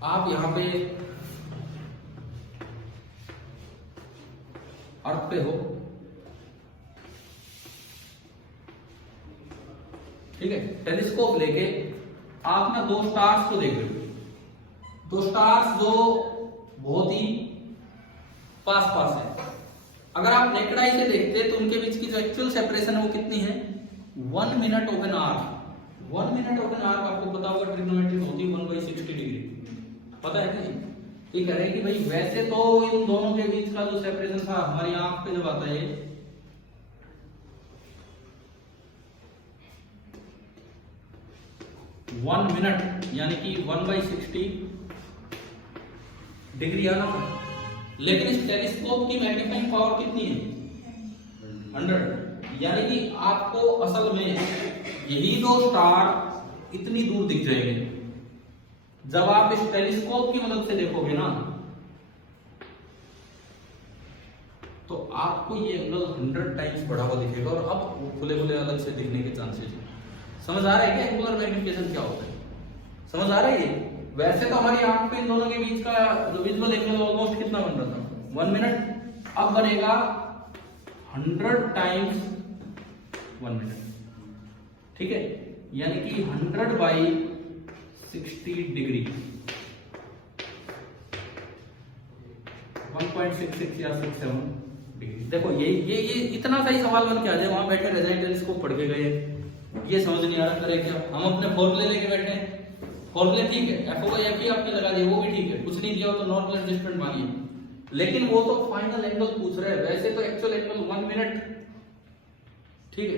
आप यहां पे अर्थ पे हो, ठीक है। टेलीस्कोप लेके आप ना दो स्टार्स को देख रहे हो, दो स्टार्स जो बहुत ही पास पास है। अगर आप नेकेड आई से देखते तो उनके बीच की जो एक्चुअल सेपरेशन है वो कितनी है, 1 minute of an hour. 1 minute of an hour आपको पता होगा ट्रिग्नोमेट्री होती है 1/60 डिग्री, पता है कि नहीं। ये कह रहे हैं कि भाई वैसे तो इन दोनों के बीच का जो सेपरेशन था हमारी आंख पे जब आता है 1 मिनट यानी कि 1/60 डिग्री आना था, लेकिन इस टेलीस्कोप की मैग्नीफाइंग पावर कितनी है 100, यानी कि आपको असल में यही दो स्टार इतनी दूर दिख जाएंगे। जब आप इस टेलीस्कोप की मदद से देखोगे ना तो आपको ये एंगल 100 टाइम्स बढ़ा हुआ दिखेगा और अब वो खुले खुले अलग से दिखने के चांसेस हैं। समझ आ रहा है क्या एंगुलर मैग्निफिकेशन क्या होता है, समझ आ रहा है ये। वैसे तो हमारी आंख पे इन दोनों के बीच का जो विजुअल एंगल ऑलमोस्ट कितना बन रहा था 1 मिनट, अब बनेगा 100 टाइम्स 1 मिनट, ठीक है। यानी कि 100/60 डिग्री 1.66 या 67 डिग्री। देखो ये इतना सही सवाल बन के आ जाए, वहां बैठे रह जाए टेलीस्कोप पढ़ के गए, ये समझ नहीं आ रहा करे क्या। हम अपने फॉर्मूले लेके बैठे हैं, फॉर्मूले ठीक है, FOF ही आपने लगा दिया वो भी ठीक है, कुछ नहीं दिया हो तो नॉर्मल एडजस्टमेंट मानिए, लेकिन वो तो फाइनल एंगल पूछ रहे हैं। वैसे तो एक्चुअल एंगल 1 मिनट, ठीक है।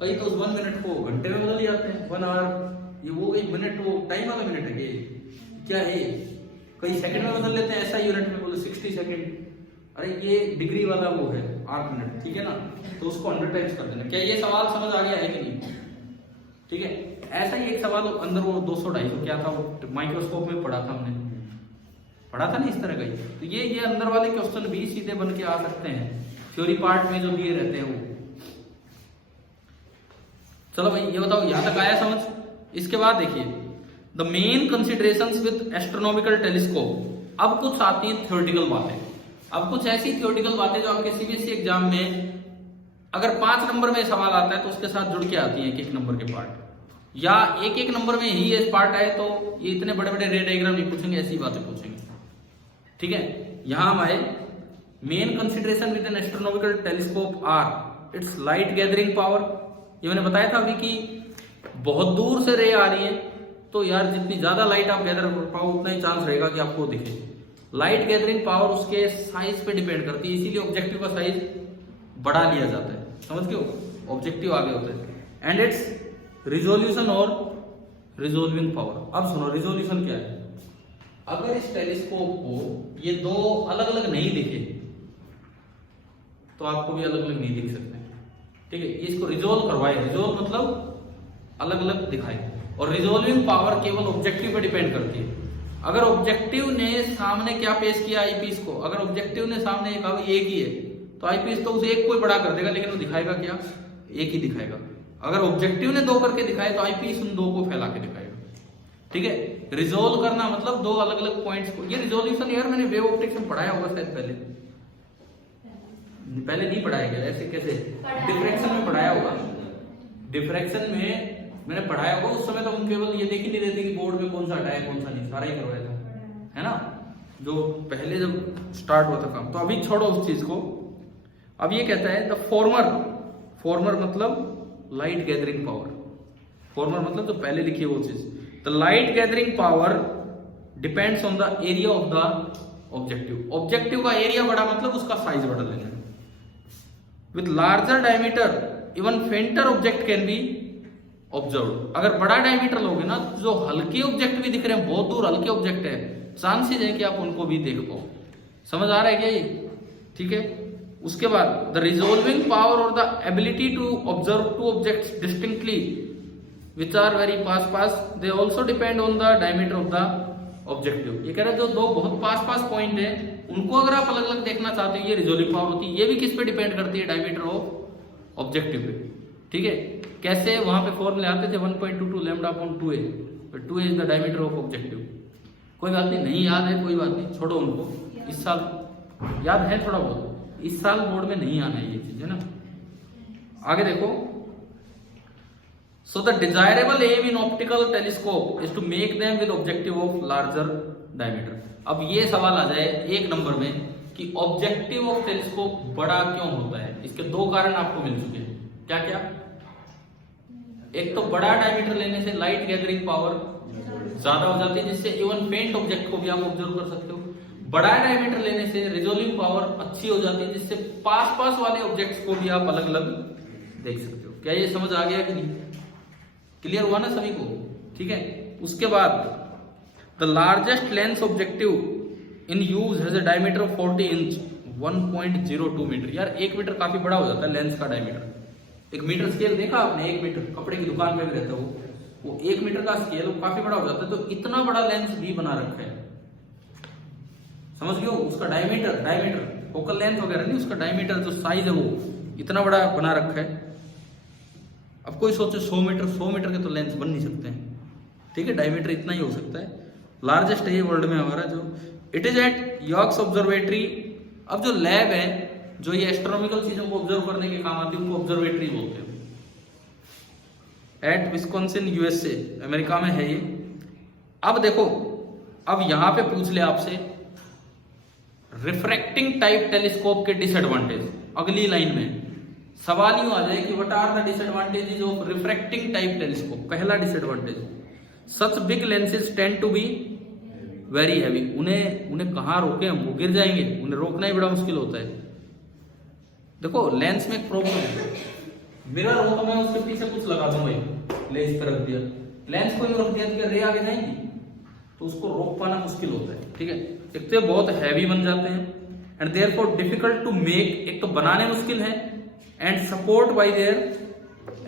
कई तो उस 1 मिनट को घंटे में बदल जाते हैं 1 आवर, ये वो 1 मिनट वो टाइम वाला मिनट है क्या है, कई सेकंड में बदल लेते हैं, ऐसा यूनिट में बोले 60 सेकंड। अरे ये डिग्री वाला वो है 8 मिनट, ठीक है ना, तो उसको 100 टाइम्स कर देना। क्या ये सवाल समझ आ गया है कि नहीं, ठीक है। ऐसा ही एक सवाल अंदर वो 200-250 क्या था, वो माइक्रोस्कोप में पढ़ा था हमने, पढ़ा था ना इस तरह का ही। तो ये अंदर वाले क्वेश्चन भी सीधे बन के आ सकते हैं थ्योरी पार्ट में जो दिए रहते हैं वो। चलो भाई ये बताओ यहां तक आया समझ। इसके बाद देखिए the main considerations with astronomical telescope. अब कुछ आती हैं थ्योरेटिकल बातें, अब कुछ ऐसी थ्योरेटिकल बातें जो आपके CBSE एग्जाम में अगर 5 नंबर में सवाल आता है तो उसके साथ जुड़ के आती है, एक नंबर के पार्ट, या एक नंबर में ही ये पार्ट आए तो ये इतने बड़े बड़े रे डायग्राम नहीं पूछेंगे, ऐसी बातें पूछेंगे, ठीक है। यहां हम आए, main consideration with an astronomical telescope are its light gathering power. ये मैंने बताया था अभी कि बहुत दूर से रे आ रही है तो यार जितनी ज्यादा लाइट आप गैदर कर पाओ उतना ही चांस रहेगा कि आपको दिखे। लाइट गैदरिंग पावर उसके साइज पे डिपेंड करती है, इसीलिए ऑब्जेक्टिव का साइज बढ़ा लिया जाता है, समझ गए हो, ऑब्जेक्टिव आगे होता है। एंड इट्स रिजोल्यूशन और रिजोल्विंग पावर। अब सुनो रिजोल्यूशन क्या है। अगर इस टेलीस्कोप को ये दो अलग अलग नहीं दिखे तो आपको भी अलग अलग नहीं दिख सकते, ठीक है। इसको रिजोल्व करवाए, रिजोल्व मतलब अलग अलग दिखाए, और रिजोल्विंग पावर केवल ऑब्जेक्टिव पे डिपेंड करती है। अगर ऑब्जेक्टिव ने सामने क्या पेश किया आईपीस को, अगर ऑब्जेक्टिव ने सामने कहा एक ही है तो आईपीस तो उस एक को ही बड़ा कर देगा, लेकिन वो दिखाएगा क्या, एक ही दिखाएगा। अगर ऑब्जेक्टिव ने 2 करके दिखाए तो आईपीस उन 2 को फैला के दिखाएगा, ठीक है। रिजोल्व करना मतलब 2 अलग अलग पॉइंट्स को, ये रिजोल्यूशन यार मैंने वेव ऑप्टिक्स में पढ़ाया होगा शायद, पहले नहीं पढ़ाया गया, ऐसे कैसे डिफ्रैक्शन में पढ़ाया होगा, डिफ्रैक्शन में मैंने पढ़ाया होगा। उस समय तो हम केवल ये देख ही नहीं रहे थे कि बोर्ड में कौन सा हटाया कौन सा नहीं, सारा ही करवाया था, है ना, जो पहले जब स्टार्ट हुआ था काम। तो अभी छोड़ो उस चीज को, अब ये कहता है द फॉर्मर मतलब लाइट गैदरिंग पावर, फॉर्मर मतलब जो पहले लिखी है वो चीज। The light gathering power depends on the area of the objective. Objective का एरिया बड़ा मतलब उसका साइज बड़ा लेना है। With larger diameter even फेंटर object can be observe. अगर बड़ा डायमीटर लोगे ना, जो हल्के ऑब्जेक्ट भी दिख रहे हैं बहुत दूर हल्के ऑब्जेक्ट है, चांसेस है कि आप उनको भी देख पाओ। समझ आ रहा है क्या ये? ठीक है। उसके बाद द रिजोल्विंग पावर और the ability to observe two objects distinctly which are very पास they also depend on the diameter of the objective. ये कह रहे हैं जो दो बहुत पास पॉइंट है उनको अगर आप अलग अलग देखना चाहते हो, ये रिजोल्विंग पावर होती है। ये भी किस पे डिपेंड करती है? डायमीटर ऑफ ऑब्जेक्टिव पे। ठीक है। कैसे? वहां पे फॉर्मूले आते थे 1.22 lambda upon 2a, 2a is the diameter of objective. कोई बात नहीं याद है, कोई बात नहीं, छोड़ो उनको। इस साल याद है थोड़ा बहुत, इस साल बोर्ड में नहीं आना है ये चीज, है ना। आगे देखो, so the desirable aim in optical telescope is to make them with objective of larger diameter. अब ये सवाल आ जाए 1 नंबर में कि ऑब्जेक्टिव ऑफ टेलीस्कोप बड़ा क्यों होता है। इसके 2 कारण आपको मिल चुके हैं। क्या क्या? एक तो बड़ा डायमीटर लेने से लाइट गैदरिंग पावर ज्यादा हो जाती है, जिससे इवन फेंट ऑब्जेक्ट को भी आप ऑब्जर्व कर सकते हो। बड़ा डायमीटर लेने से रिजोल्विंग पावर अच्छी हो जाती है, जिससे पास वाले ऑब्जेक्ट्स को भी आप अलग अलग देख सकते हो। क्या ये समझ आ गया कि नहीं? क्लियर हुआ ना सभी को? ठीक है। उसके बाद the largest lens objective in use has a diameter of 40 inch 1.02 metre. यार 1 मीटर काफी बड़ा हो जाता है लेंस का डायमीटर। 1 मीटर स्केल देखा आपने? 1 मीटर कपड़े की दुकान में भी रहता है वो 1 मीटर का स्केल वो काफी बड़ा हो जाता है। तो इतना बड़ा लेंस भी बना रखा है, समझ गए हो? उसका डायमीटर फोकल लेंथ वगैरह नहीं, उसका डायमीटर जो साइज है वो इतना बड़ा बना रखा है। अब कोई सोचे 100 मीटर के तो लेंस बन नहीं सकते हैं। ठीक है, डायमीटर इतना ही हो सकता है। लार्जेस्ट है ये वर्ल्ड में हमारा जो। It is at Yerkes observatory. अब जो लैब है जो ये एस्ट्रोनॉमिकल चीजों को ऑब्जर्व करने के काम आती है उनको ऑब्जर्वेटरी बोलते हैं। एट विस्कॉन्सिन यूएसए, अमेरिका में है ये। अब देखो, अब यहां पे पूछ ले आपसे रिफ्रैक्टिंग टाइप टेलीस्कोप के डिसएडवांटेज। अगली लाइन में सवाल यूं आ जाए कि what are the disadvantages of refracting type telescope. पहला disadvantage, such big lenses tend to be very heavy. उन्हें कहां रोके हम? वो गिर जाएंगे, उन्हें रोकना ही बड़ा मुश्किल होता है। देखो लेंस में एक प्रॉब्लम है, मिरर हो तो मैं उसके पीछे कुछ लगा दूं भाई, लेंस पे रख दिया, लेंस को यूं रख दिया तो रे आगे जाएंगी, तो उसको रोक पाना मुश्किल होता है। ठीक है, एक तो बहुत हैवी बन जाते हैं and therefore difficult to make. एक तो बनाने मुश्किल है and support by their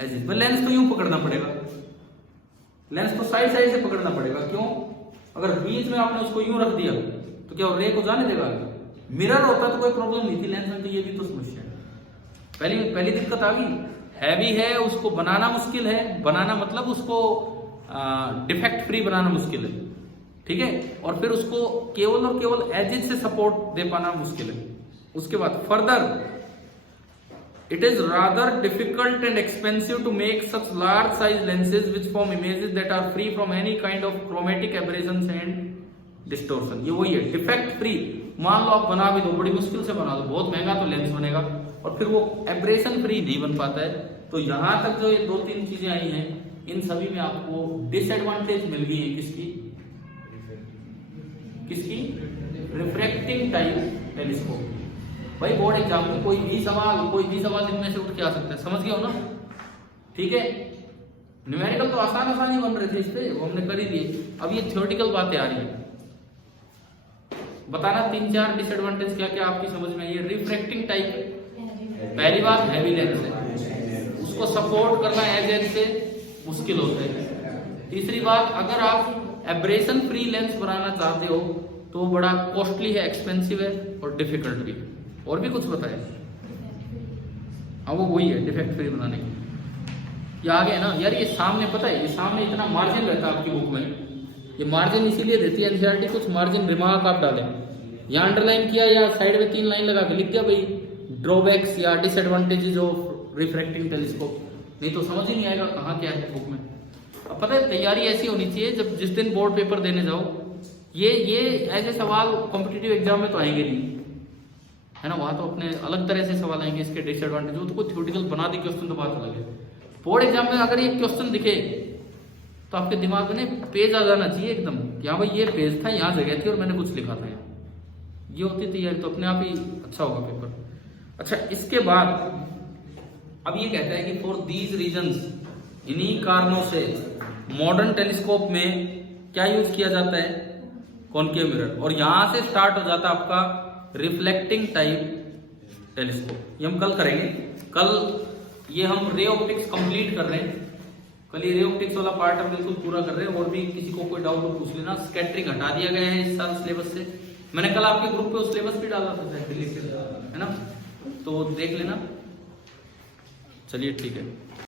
edges. Lens को यूं पकड़ना पड़ेगा, लेंस को साइड से पकड़ना पड़ेगा। क्यों? अगर बीच में आपने उसको यूं रख दिया तो क्या रे को जाने देगा? मिरर होता तो कोई प्रॉब्लम नहीं थी, लेंस में तो ये भी तो समस्या है। पहली दिक्कत आ गई, हैवी है, उसको बनाना मुश्किल है। बनाना मतलब उसको डिफेक्ट फ्री बनाना मुश्किल है। ठीक है, और फिर उसको केवल और केवल एजेस से सपोर्ट दे पाना मुश्किल है। उसके बाद further it is rather difficult and expensive to make such large size lenses which form images that are free from any kind of chromatic aberrations and distortion. ये वही है, डिफेक्ट फ्री। मान लो आप बना भी दो, बड़ी मुश्किल से बना दो, बहुत महंगा तो लेंस बनेगा और फिर वो एब्रेशन फ्री नहीं बन पाता है। तो यहां तक जो ये 2-3 चीजें आई हैं, इन सभी में आपको डिसएडवांटेज मिल गई है। किसकी? Refracting type telescope. भाई बोर्ड एग्जाम में कोई भी सवाल इनमें से उठ के आ सकता है, समझ गए हो ना? ठीक है, न्यूमेरिकल तो आसान ही बन रहे थे इस पे, वो हमने कर ही दिए। अब ये थ्योरेटिकल बातें आ रही है। बताना 3-4 डिसएडवांटेज क्या क्या आपकी समझ में आई है। रिफ्रैक्टिंग टाइप, पहली बात हैवी लेंस है, उसको सपोर्ट करना एजेस से मुश्किल होता है। तीसरी बात, अगर आप एब्रेशन फ्री लेंस बनाना चाहते हो तो बड़ा कॉस्टली है, एक्सपेंसिव है और डिफिकल्ट भी। और भी कुछ बताए? हाँ, वो वही है डिफेक्ट फ्री बनाने की। ये आगे है ना यार, ये सामने पता है, ये सामने इतना मार्जिन रहता है आपकी बुक में। ये मार्जिन इसीलिए देती है एनसीईआरटी, कुछ मार्जिन रिमार्क आप डालें। यहाँ अंडरलाइन किया या साइड में 3 लाइन लगा के लिख दिया भाई ड्रॉबैक्स या डिसएडवांटेजेस ऑफ रिफ्रैक्टिंग टेलीस्कोप, नहीं तो समझ ही नहीं आएगा कहाँ क्या है बुक में। अब पता है तैयारी ऐसी होनी चाहिए, जब जिस दिन बोर्ड पेपर देने जाओ ये ऐसे सवाल कॉम्पिटिटिव एग्जाम में तो आएंगे नहीं, है ना। वहां तो अपने अलग तरह से सवाल आएंगे इसके डिसएडवांटेज। वो तो कोई थ्योरेटिकल बना दी क्वेश्चन तो बात अलग है। बोर्ड एग्जाम में अगर ये क्वेश्चन दिखे तो आपके दिमाग में पेज आ जाना चाहिए एकदम कि हाँ भाई ये पेज था, यहाँ जगह थी और मैंने कुछ लिखा था यहाँ। ये होती तैयारी तो अपने आप ही अच्छा होगा पेपर। अच्छा, इसके बाद अब ये कहता है कि फॉर दीज रीजंस, इन्हीं कारणों से मॉडर्न टेलीस्कोप में क्या यूज किया जाता है? Concave mirror. और यहां से स्टार्ट हो जाता है आपका रिफ्लेक्टिंग टाइप टेलीस्कोप, ये हम कल करेंगे। कल ये हम रे ऑप्टिक्स कंप्लीट कर रहे हैं, कल ये रे ऑप्टिक्स वाला पार्ट हम बिल्कुल पूरा कर रहे हैं। और भी किसी को कोई डाउट हो पूछ लेना। स्कैटरिंग हटा दिया गया है इस साल सिलेबस से, मैंने कल आपके ग्रुप पे उस सिलेबस भी डाला था दिल्ली से, है ना, तो देख लेना। चलिए ठीक है।